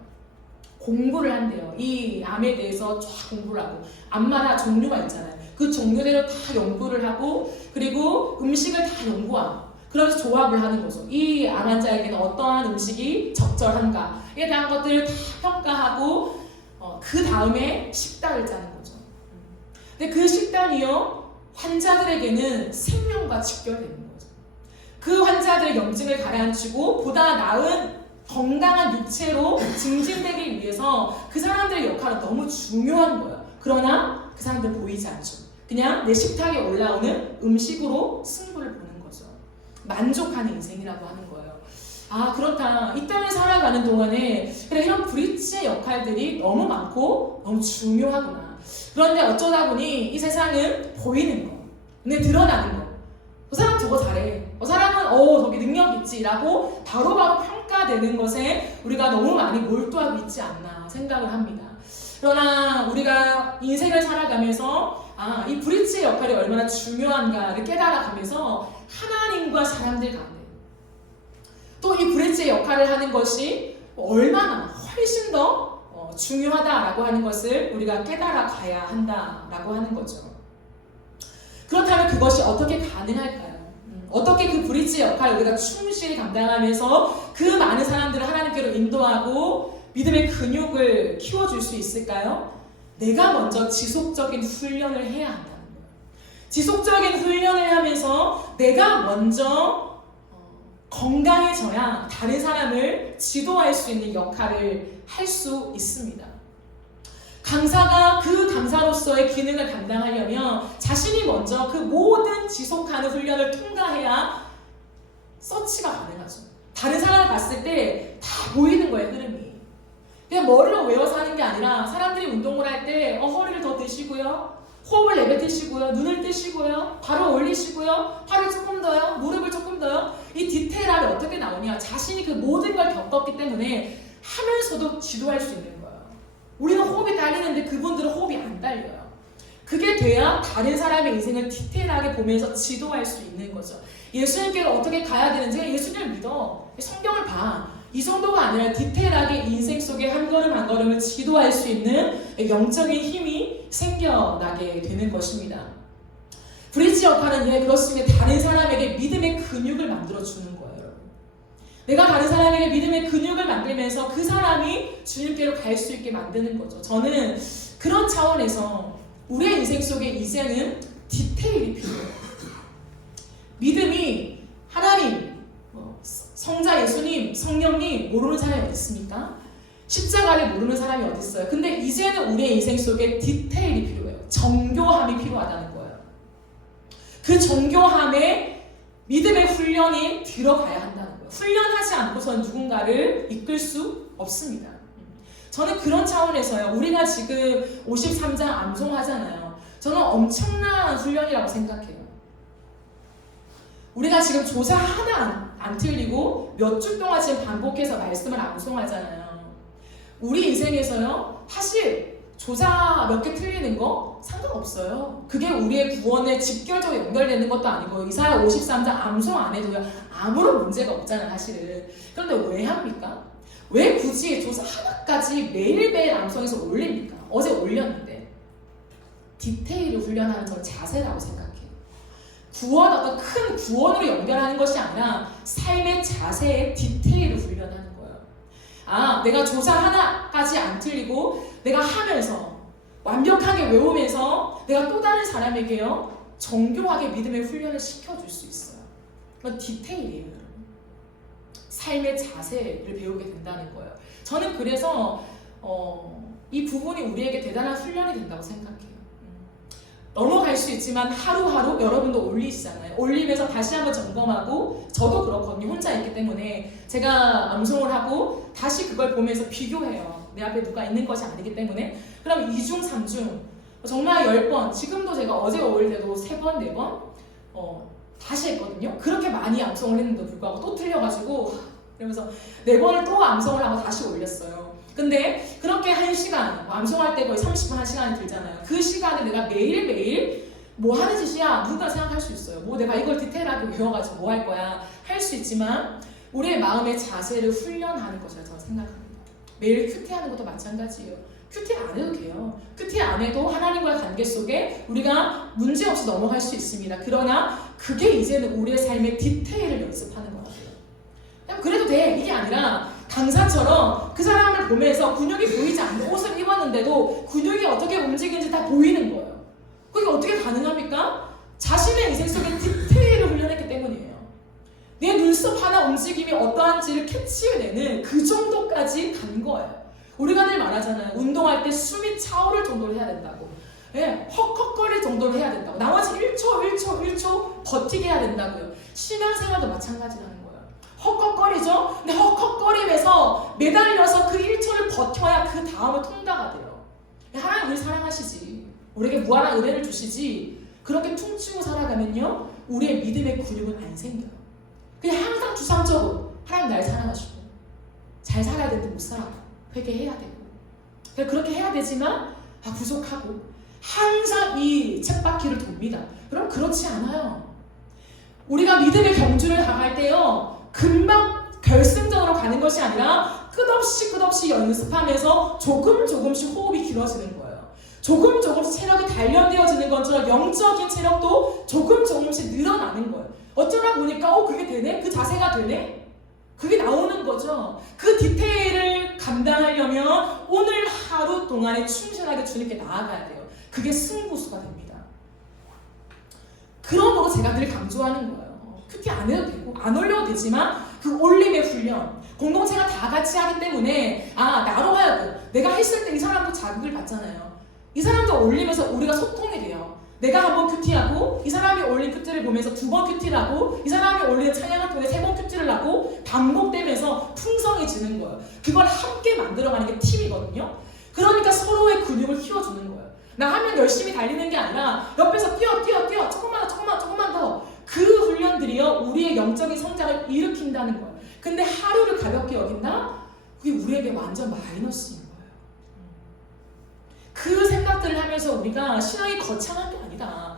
공부를 한대요. 이 암에 대해서 쫙 공부를 하고 암마다 종류가 있잖아요. 그 종류대로 다 연구를 하고 그리고 음식을 다 연구하고 그래서 조합을 하는 거죠. 이 암 환자에게는 어떠한 음식이 적절한가에 대한 것들을 다 평가하고 그 다음에 식단을 짜는 거죠. 근데 그 식단이요 환자들에게는 생명과 직결되는 거죠. 그 환자들의 염증을 가라앉히고 보다 나은 건강한 육체로 증진되기 위해서 그 사람들의 역할은 너무 중요한 거예요. 그러나 그 사람들은 보이지 않죠. 그냥 내 식탁에 올라오는 음식으로 승부를 보는 거죠. 만족하는 인생이라고 하는 거예요. 아 그렇다. 이 땅을 살아가는 동안에 그래 이런 브릿지의 역할들이 너무 많고 너무 중요하구나. 그런데 어쩌다 보니 이 세상은 보이는 거, 눈에 드러나는 거. 그 사람 저거 잘해. 그 사람은 저기 능력 있지라고 바로바로 평가되는 것에 우리가 너무 많이 몰두하고 있지 않나 생각을 합니다. 그러나 우리가 인생을 살아가면서 이 브릿지의 역할이 얼마나 중요한가를 깨달아가면서 하나님과 사람들 가운데 또 이 브릿지의 역할을 하는 것이 얼마나 훨씬 더 중요하다라고 하는 것을 우리가 깨달아 가야 한다라고 하는 거죠. 그렇다면 그것이 어떻게 가능할까요? 어떻게 그 브릿지의 역할을 우리가 충실히 감당하면서 그 많은 사람들을 하나님께로 인도하고 믿음의 근육을 키워줄 수 있을까요? 내가 먼저 지속적인 훈련을 해야 한다는 거예요. 지속적인 훈련을 하면서 내가 먼저 건강해져야 다른 사람을 지도할 수 있는 역할을 할 수 있습니다. 강사가 그 강사로서의 기능을 감당하려면 자신이 먼저 그 모든 지속하는 훈련을 통과해야 서치가 가능하죠. 다른 사람을 봤을 때 다 보이는 거예요, 흐름이. 그냥 머리로 외워서 하는 게 아니라 사람들이 운동을 할 때 허리를 더 드시고요. 호흡을 내뱉으시고요. 눈을 뜨시고요. 발을 올리시고요. 팔을 조금 더요. 무릎을 조금 더요. 이 디테일함이 어떻게 나오냐. 자신이 그 모든 걸 겪었기 때문에 하면서도 지도할 수 있는 거예요. 우리는 호흡이 딸리는데 그분들은 호흡이 안 딸려요. 그게 돼야 다른 사람의 인생을 디테일하게 보면서 지도할 수 있는 거죠. 예수님께로 어떻게 가야 되는지 예수님을 믿어. 성경을 봐. 이 정도가 아니라 디테일하게 인생 속에 한 걸음 한 걸음을 지도할 수 있는 영적인 힘이 생겨나게 되는 것입니다. 브릿지 역할은 그렇습니다. 다른 사람에게 믿음의 근육을 만들어주는 거예요. 내가 다른 사람에게 믿음의 근육을 만들면서 그 사람이 주님께로 갈 수 있게 만드는 거죠. 저는 그런 차원에서 우리의 인생 속에 이제는 디테일이 필요해요. 믿음이 하나님, 성자 예수님, 성령님 모르는 사람이 어디 있습니까? 십자가를 모르는 사람이 어디 있어요? 근데 이제는 우리의 인생 속에 디테일이 필요해요. 정교함이 필요하다는 거예요. 그 정교함에 믿음의 훈련이 들어가야 한다는 거예요. 훈련하지 않고선 누군가를 이끌 수 없습니다. 저는 그런 차원에서요. 우리가 지금 53장 암송하잖아요. 저는 엄청난 훈련이라고 생각해요. 우리가 지금 조사 하나 안 틀리고 몇 주 동안 지금 반복해서 말씀을 암송하잖아요. 우리 인생에서요. 사실 조사 몇 개 틀리는 거 상관없어요. 그게 우리의 구원에 직결적으로 연결되는 것도 아니고 이사야 53장 암송 안 해도요. 아무런 문제가 없잖아요. 사실은. 그런데 왜 합니까? 왜 굳이 조사 하나까지 매일매일 암송해서 올립니까? 어제 올렸는데 디테일을 훈련하는 전 자세라고 생각해요. 구원, 어떤 큰 구원으로 연결하는 것이 아니라 삶의 자세의 디테일을 훈련하는 거예요. 내가 조사 하나까지 안 틀리고 내가 하면서 완벽하게 외우면서 내가 또 다른 사람에게요 정교하게 믿음의 훈련을 시켜줄 수 있어요. 그건 디테일이에요. 삶의 자세를 배우게 된다는 거예요. 저는 그래서 이 부분이 우리에게 대단한 훈련이 된다고 생각해요. 넘어갈 수 있지만 하루하루 여러분도 올리시잖아요. 올리면서 다시 한번 점검하고 저도 그렇거든요. 혼자 있기 때문에 제가 암송을 하고 다시 그걸 보면서 비교해요. 내 앞에 누가 있는 것이 아니기 때문에. 그럼 2중, 3중 정말 10번 지금도 제가 어제 올릴 때도 3번, 4번 다시 했거든요. 그렇게 많이 암송을 했는데도 불구하고 또 틀려가지고 그러면서 4번을 또 암송을 하고 다시 올렸어요. 근데 그렇게 1시간, 암송할 때 거의 30분 1시간이 들잖아요. 그 시간에 내가 매일매일 뭐 하는 짓이야? 누가 생각할 수 있어요. 뭐 내가 이걸 디테일하게 외워가지고 뭐 할 거야? 할 수 있지만 우리의 마음의 자세를 훈련하는 것이라고 저는 생각합니다. 매일 큐티하는 것도 마찬가지예요. 큐티 안 해도 돼요. 큐티 안 해도 하나님과의 관계 속에 우리가 문제없이 넘어갈 수 있습니다. 그러나 그게 이제는 우리의 삶의 디테일을 연습하는 것 같아요. 그냥 그래도 돼 이게 아니라 강사처럼 그 사람을 보면서 근육이 보이지 않는 옷을 입었는데도 근육이 어떻게 움직이는지 다 보이는 거예요. 그게 어떻게 가능합니까? 자신의 인생 속에 디테일을 훈련했기 때문이에요. 내 눈썹 하나 움직임이 어떠한지를 캐치해내는 그 정도까지 간 거예요. 우리가 늘 말하잖아요. 운동할 때 숨이 차오를 정도로 해야 된다고. 예, 헉헉거릴 정도로 해야 된다고. 나머지 1초 버티게 해야 된다고요. 신앙생활도 마찬가지라는 거예요. 헉헉거리죠? 근데 헉헉거림에서 매달려서 그 1초를 버텨야 그 다음을 통과가 돼요. 하나님 우리 사랑하시지. 우리에게 무한한 은혜를 주시지. 그렇게 퉁치고 살아가면요. 우리의 믿음의 근육은 안 생겨요. 그냥 항상 주상적으로 하나님 날 사랑하시고 잘 살아야 되는데 못 살아. 회개해야 되고. 그렇게 해야 되지만 부족하고 항상 이 쳇바퀴를 돕니다. 여러분 그렇지 않아요. 우리가 믿음의 경주를 당할 때요. 금방 결승전으로 가는 것이 아니라 끝없이 연습하면서 조금씩 호흡이 길어지는 거예요. 조금씩 체력이 단련되어지는 것처럼 영적인 체력도 조금씩 늘어나는 거예요. 어쩌다 보니까 그게 되네? 그 자세가 되네? 그게 나오는 거죠. 그 디테일을 감당하려면 오늘 하루 동안에 충실하게 주님께 나아가야 돼요. 그게 승부수가 됩니다. 그러므로 제가 늘 강조하는 거예요. 큐티 안 해도 되고 안 올려도 되지만 그 올림의 훈련 공동체가 다 같이 하기 때문에 나로 하여금 내가 했을 때 이 사람도 자극을 받잖아요. 이 사람도 올리면서 우리가 소통이 돼요. 내가 한 번 큐티하고 이 사람이 올린 큐티를 보면서 2번 큐티를 하고 이 사람이 올리는 찬양을 통해 3번 큐티를 하고 반복되면서 풍성해지는 거예요. 그걸 함께 만들어가는 게 팀이거든요. 그러니까 서로의 근육을 키워주는 거예요. 나 하면 열심히 달리는 게 아니라 옆에서 뛰어 조금만 더 그 훈련들이요 우리의 영적인 성장을 일으킨다는 거예요. 근데 하루를 가볍게 여긴다? 그게 우리에게 완전 마이너스인 거예요. 그 생각들을 하면서 우리가 신앙이 거창한 게 아니다.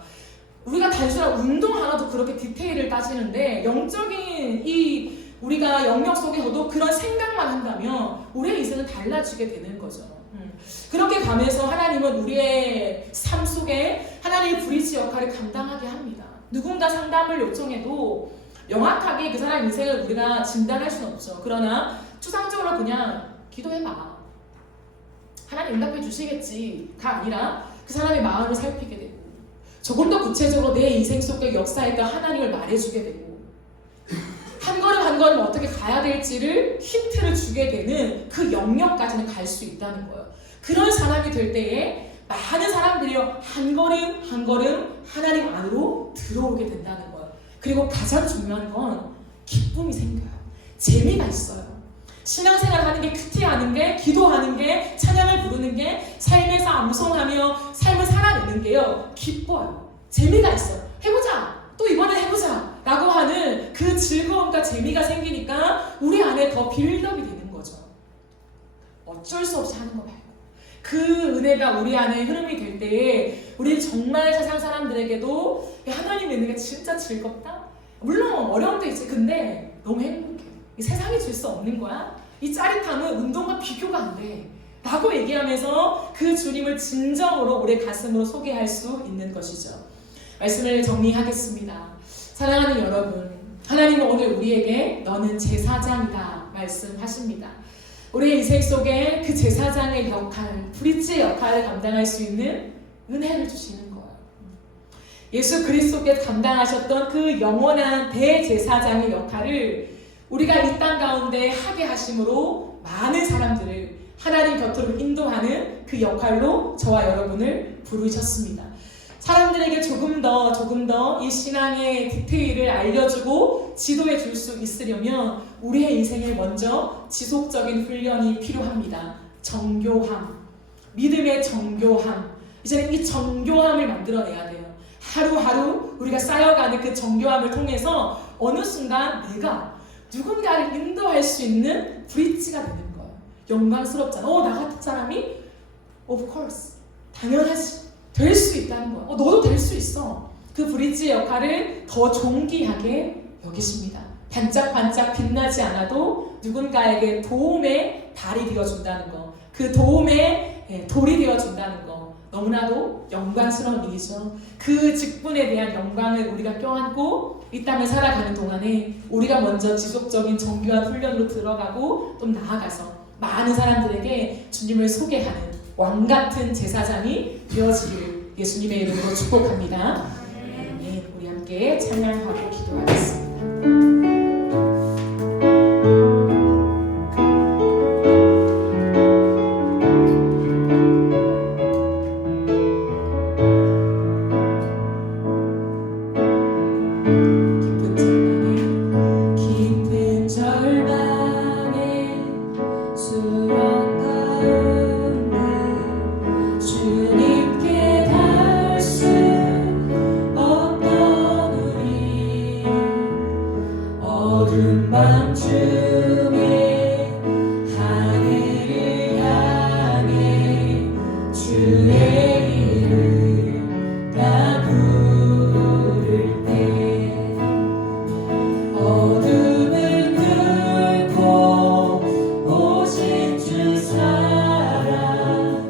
우리가 단순한 운동 하나도 그렇게 디테일을 따지는데 영적인 우리가 영역 속에서도 그런 생각만 한다면 우리의 인생은 달라지게 되는 거죠. 그렇게 가면서 하나님은 우리의 삶 속에 하나님의 브리지 역할을 감당하게 합니다. 누군가 상담을 요청해도 명확하게 그 사람 인생을 우리가 진단할 수는 없죠. 그러나 추상적으로 그냥 기도해봐. 하나님 응답해 주시겠지가 아니라 그 사람의 마음을 살피게 되고 조금 더 구체적으로 내 인생 속에 역사했던 하나님을 말해주게 되고 한 걸음 어떻게 가야 될지를 힌트를 주게 되는 그 영역까지는 갈 수 있다는 거예요. 그런 사람이 될 때에 많은 사람들이요 한 걸음 하나님 안으로 들어오게 된다는 거예요. 그리고 가장 중요한 건 기쁨이 생겨요. 재미가 있어요. 신앙생활 하는 게 큐티하는 게 기도하는 게 찬양을 부르는 게 삶에서 암송하며 삶을 살아내는 게요 기뻐요. 재미가 있어요. 해보자. 또 이번에 해보자 라고 하는 그 즐거움과 재미가 생기니까 우리 안에 더 빌드업이 되는 거죠. 어쩔 수 없이 하는 거 말고 그 은혜가 우리 안에 흐름이 될 때에 우리 정말 세상 사람들에게도 하나님의 은혜가 진짜 즐겁다? 물론 어려움도 있지. 근데 너무 행복해. 이 세상이 줄 수 없는 거야. 이 짜릿함은 운동과 비교가 안 돼 라고 얘기하면서 그 주님을 진정으로 우리 가슴으로 소개할 수 있는 것이죠. 말씀을 정리하겠습니다. 사랑하는 여러분, 하나님은 오늘 우리에게 너는 제사장이다 말씀하십니다. 우리의 인생 속에 그 제사장의 역할, 브릿지의 역할을 감당할 수 있는 은혜를 주시는 거예요. 예수 그리스도께서 감당하셨던 그 영원한 대제사장의 역할을 우리가 이 땅 가운데 하게 하심으로 많은 사람들을 하나님 곁으로 인도하는 그 역할로 저와 여러분을 부르셨습니다. 사람들에게 조금 더 이 신앙의 디테일을 알려주고 지도해 줄 수 있으려면 우리의 인생에 먼저 지속적인 훈련이 필요합니다. 정교함, 믿음의 정교함. 이제는 이 정교함을 만들어내야 돼요. 하루하루 우리가 쌓여가는 그 정교함을 통해서 어느 순간 내가 누군가를 인도할 수 있는 브릿지가 되는 거예요. 영광스럽잖아. 나 같은 사람이? Of course. 당연하지. 될 수 있다는 거야. 너도 될 수 있어. 그 브릿지의 역할을 더 존귀하게 여기십니다. 반짝반짝 빛나지 않아도 누군가에게 도움의 달이 되어준다는 거, 그 도움의 돌이 되어준다는 거, 너무나도 영광스러운 일이죠. 그 직분에 대한 영광을 우리가 껴안고 이 땅을 살아가는 동안에 우리가 먼저 지속적인 정교한 훈련으로 들어가고 또 나아가서 많은 사람들에게 주님을 소개하는 왕같은 제사장이 되어지기를 예수님의 이름으로 축복합니다. 네, 우리 함께 찬양하고 기도하겠습니다. 깊은 절망에 수렁 가운데 주님께 닿을 수 없던 우리, 어두운 밤중에 하늘을 향해 주의 이름 나 부를 때, 어둠을 뚫고 오신 주 사랑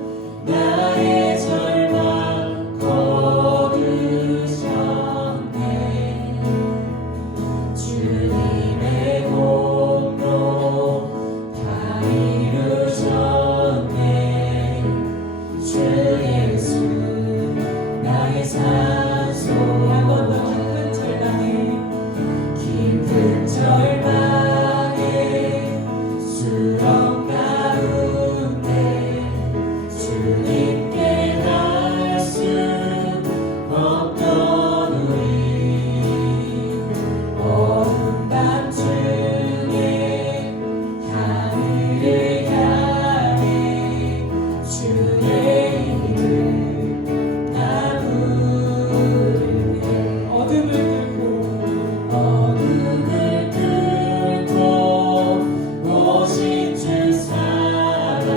나의 절망 거두셨네. 주님의 공로 다 이루셨네. 주 예수 나의 산소. 한 번 더 깊은 절망에 깊은 절망에 수렁 가운데 주님께 닿을 수 없던 우리, 어두운 밤중에 하늘을 향해 주의 이름 나 부르네. 어둠을 뚫고 오신 주 사랑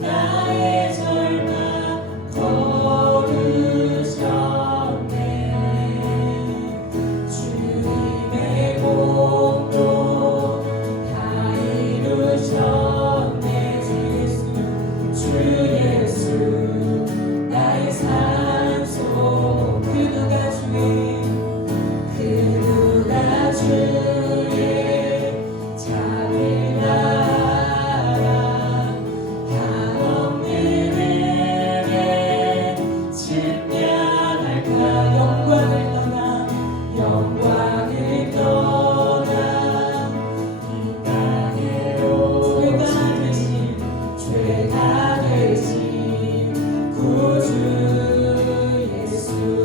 나의 절망 거두셨네. 주님의 공로 다 이루셨네. 주 예수 나의 산소. 그 누가 주의 자비를 알아. 한없는 은혜 측량할까. 영광을 떠나 이 땅에로 죄가 되신 구주 예수.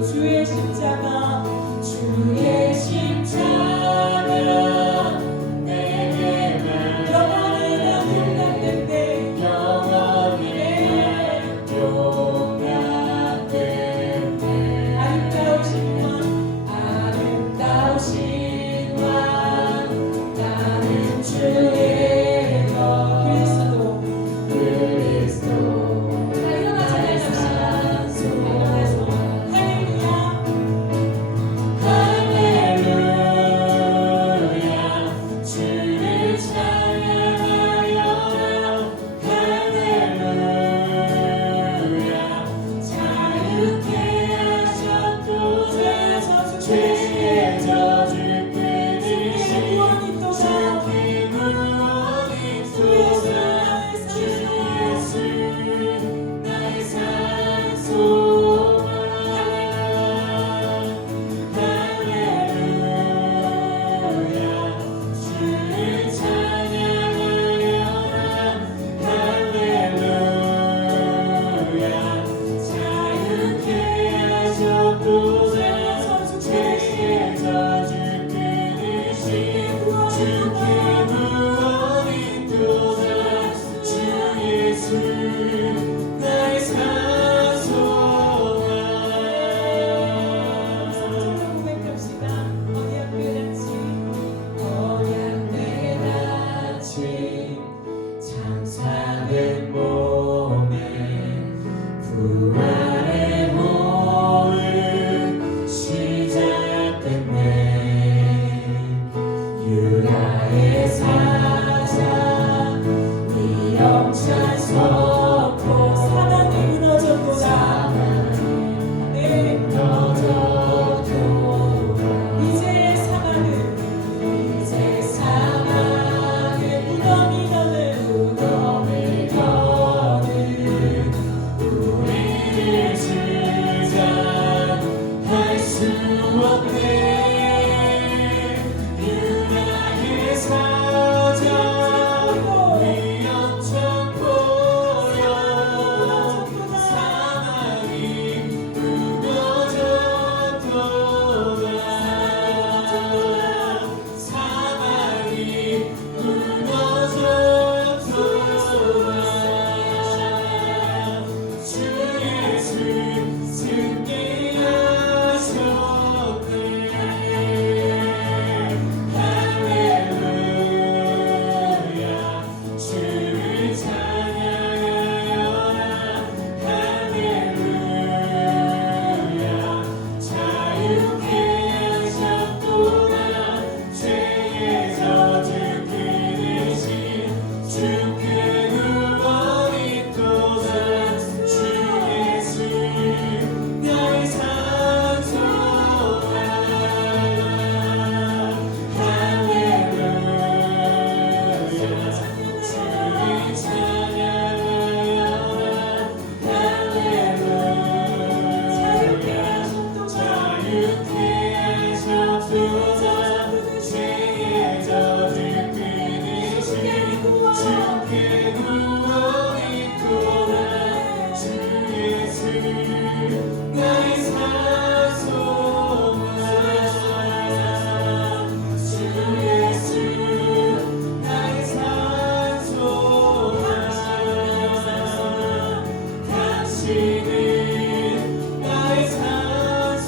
당신은 나의 산소만.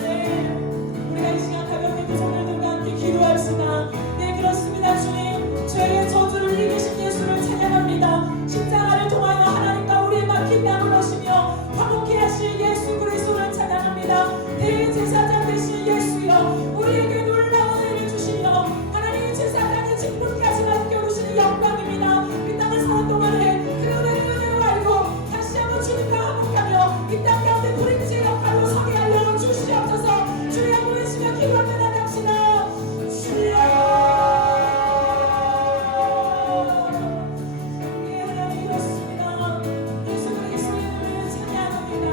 네, 우리가 이 시간 가볍게 두 손을 들고 함께 기도합시다. 네, 그렇습니다. 주님, 죄의 저주를 이기신 예수를 찬양합니다. 십자가를 통하여 하나님과 우리의 맡긴 양을 오시며 화목케 하실 예수 그리스도를 찬양합니다. 대제사장 되신 예수여, 우리에게 놀라운 은혜를 주시며 하나님 제사장의 직분까지 맡겨주시는 영광입니다. 이 땅을 사는 동안에 그 은혜를 알고 다시 한번 주님과 화목하며 이 땅 가운데 브릿지의 역할로 서게 하여 주시옵소서. 주여 부르시며 기도하며 나갑시다. 주여, 예, 하나님 그렇습니다. 예수 그리스도의 이름을 찬양합니다.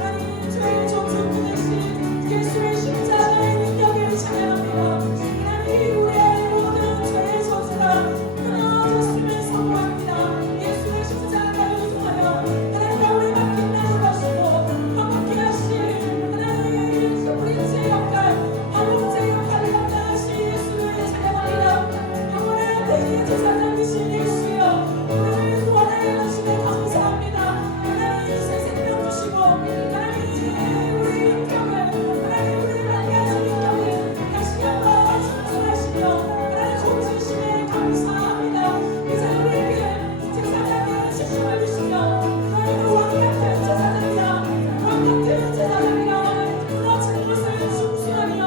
하나님 죄의 저주 끊으신 예수의 십자가의 능력을 찬양합니다. 하나님 우리의 모든 죄의 저주가 끊어졌음을 선포합니다. 예수의 십자가를 통하여 하나님과 우리 맡긴 나를 하시고 화목케 하신 하나님 그 브릿지의 역할, 화목제의 역할을 감당하신 예수를 찬양합니다. 영원한 대제사장 되신 예수여, 우리를 구원하여 주심에 감사합니다. 하나님 새 생명 주시고 하나님 우리 인격을 하나님 우리를 맡게 하신 인격을 다시 한번 충성하시며 하나님 고치심에 감사합니다. 이제 우리에게 제사장의 직분을 주시며 하나님 왕같은 제사장이라 왕같은 제사장이라 무너진 것을 중수하며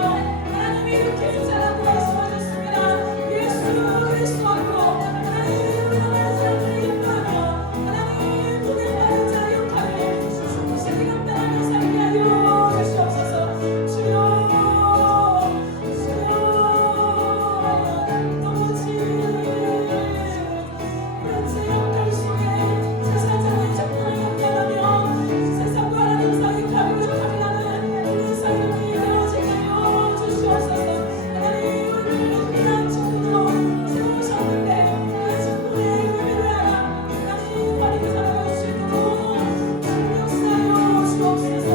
하나님이 일으키는 자라고 말씀하셨습니다. 예수 그리스도 앞으로 하나님 우리 나라의 삶을 인도하며 하나님 보냄받은 자의 역할을 충실히 감당하며 살게 하여 주시옵소서. 주여, 주여, 아버지, 그런 역할 속에 제사장의 직분을 감당하며 세상과 하나님 사이 가운데 갈라는 우리 삶이 되어지게 하여 주시옵소서. 하나님 우리를 이런 직분으로 세우셨는데 그 직분의 의미를 알아 하나님 바르게 살아갈 수 있도록 주님 역사하여 주옵소서.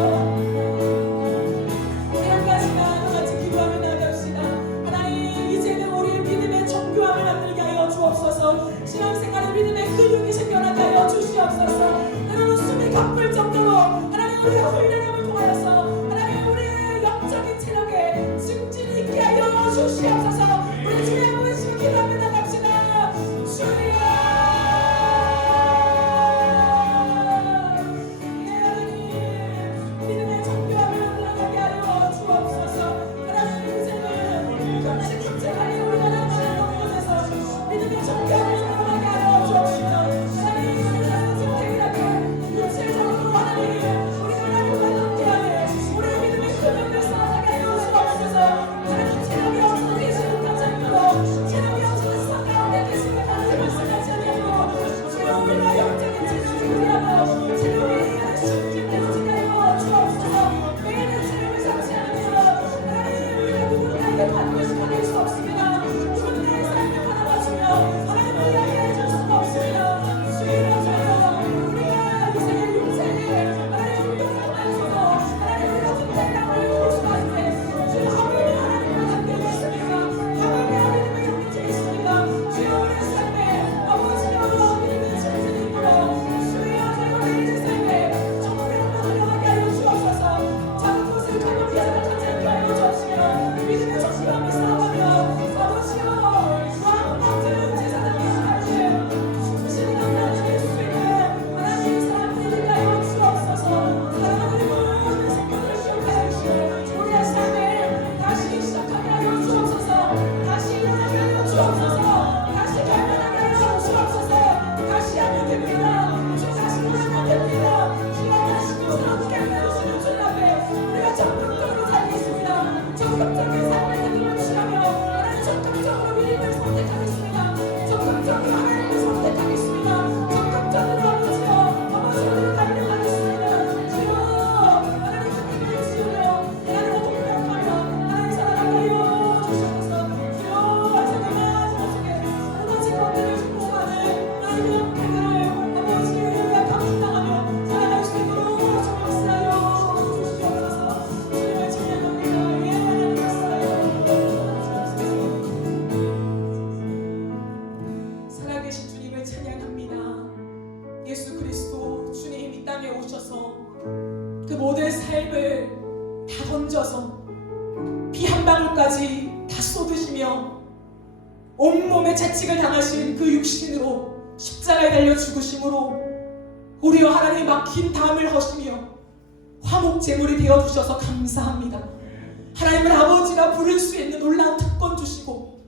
우리 한 가지만 같이 기도하며 나갑시다. 하나님 이제는 우리의 믿음의 정교함을 만들게 하여 주옵소서. 신앙생활의 믿음의 근육이 생겨나게 하여 주시옵소서. 때로는 숨이 가쁠 정도로 하나님 우리의 훈련함을 통하여서 하나님 우리의 영적인 체력에 증진이 있게 하여 주시옵소서. 우리 주의 한번 외치고 기도하며 나갑시다. 주여, 예, 하나님 믿음의 정교함을 올라가게 하여 주옵소서. 하나님 이제는 하나님 각자의 우리가 나가는 곳에서 믿음의 정교함을 올라가게 하여 주옵시며 하나님 우리가 선택이라면 육체적으로 하나님 우리가 하나님과 하나님을 찬양합니다. 예수 그리스도 주님 이 땅에 오셔서 그 모든 삶을 다 던져서 피 한 방울까지 다 쏟으시며 온몸에 채찍을 당하신 그 육신으로 십자가에 달려 죽으심으로 우리와 하나님이 막힌 담을 허시며 화목 제물이 되어주셔서 감사합니다. 하나님을 아버지라 부를 수 있는 놀라운 특권 주시고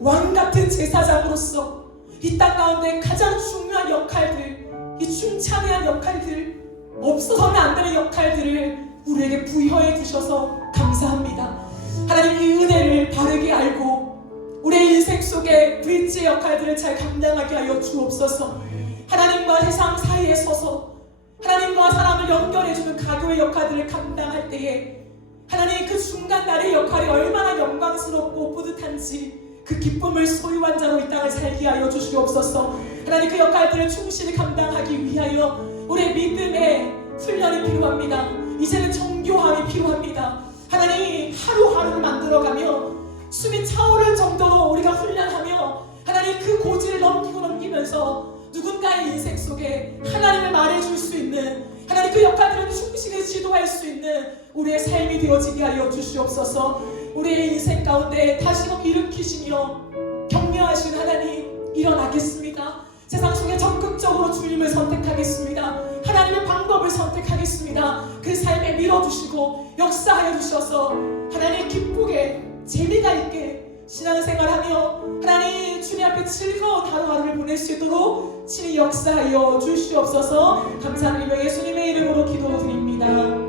왕같은 제사장으로서 이 땅 가운데 가장 중요한 역할들, 이 충창한 역할들, 없어서는 안 되는 역할들을 우리에게 부여해 주셔서 감사합니다. 하나님 이 은혜를 바르게 알고 우리의 인생 속에 브릿지 역할들을 잘 감당하게 하여 주옵소서. 하나님과 세상 사이에 서서 하나님과 사람을 연결해주는 가교의 역할들을 감당할 때에 하나님 그 중간 나의 역할이 얼마나 영광스럽고 뿌듯한지 그 기쁨을 소유한 자로 이 땅을 살게 하여 주시옵소서. 하나님 그 역할들을 충실히 감당하기 위하여 우리의 믿음의 훈련이 필요합니다. 이제는 정교함이 필요합니다. 하나님 하루하루를 만들어가며 숨이 차오를 정도로 우리가 훈련하며 하나님 그 고지를 넘기면서 누군가의 인생 속에 하나님을 말해줄 수 있는 하나님 그 역할들을 충실히 지도할 수 있는 우리의 삶이 되어지게 하여 주시옵소서. 우리의 인생 가운데 다시금 일으키시며 격려하신 하나님 일어나겠습니다. 세상 속에 적극적으로 주님을 선택하겠습니다. 하나님의 방법을 선택하겠습니다. 그 삶에 밀어주시고 역사하여 주셔서 하나님 기쁘게 재미가 있게 신앙생활하며 하나님 주님 앞에 즐거운 하루하루를 보낼 수 있도록 친히 역사하여 주시옵소서. 감사드리며 예수님의 이름으로 기도드립니다.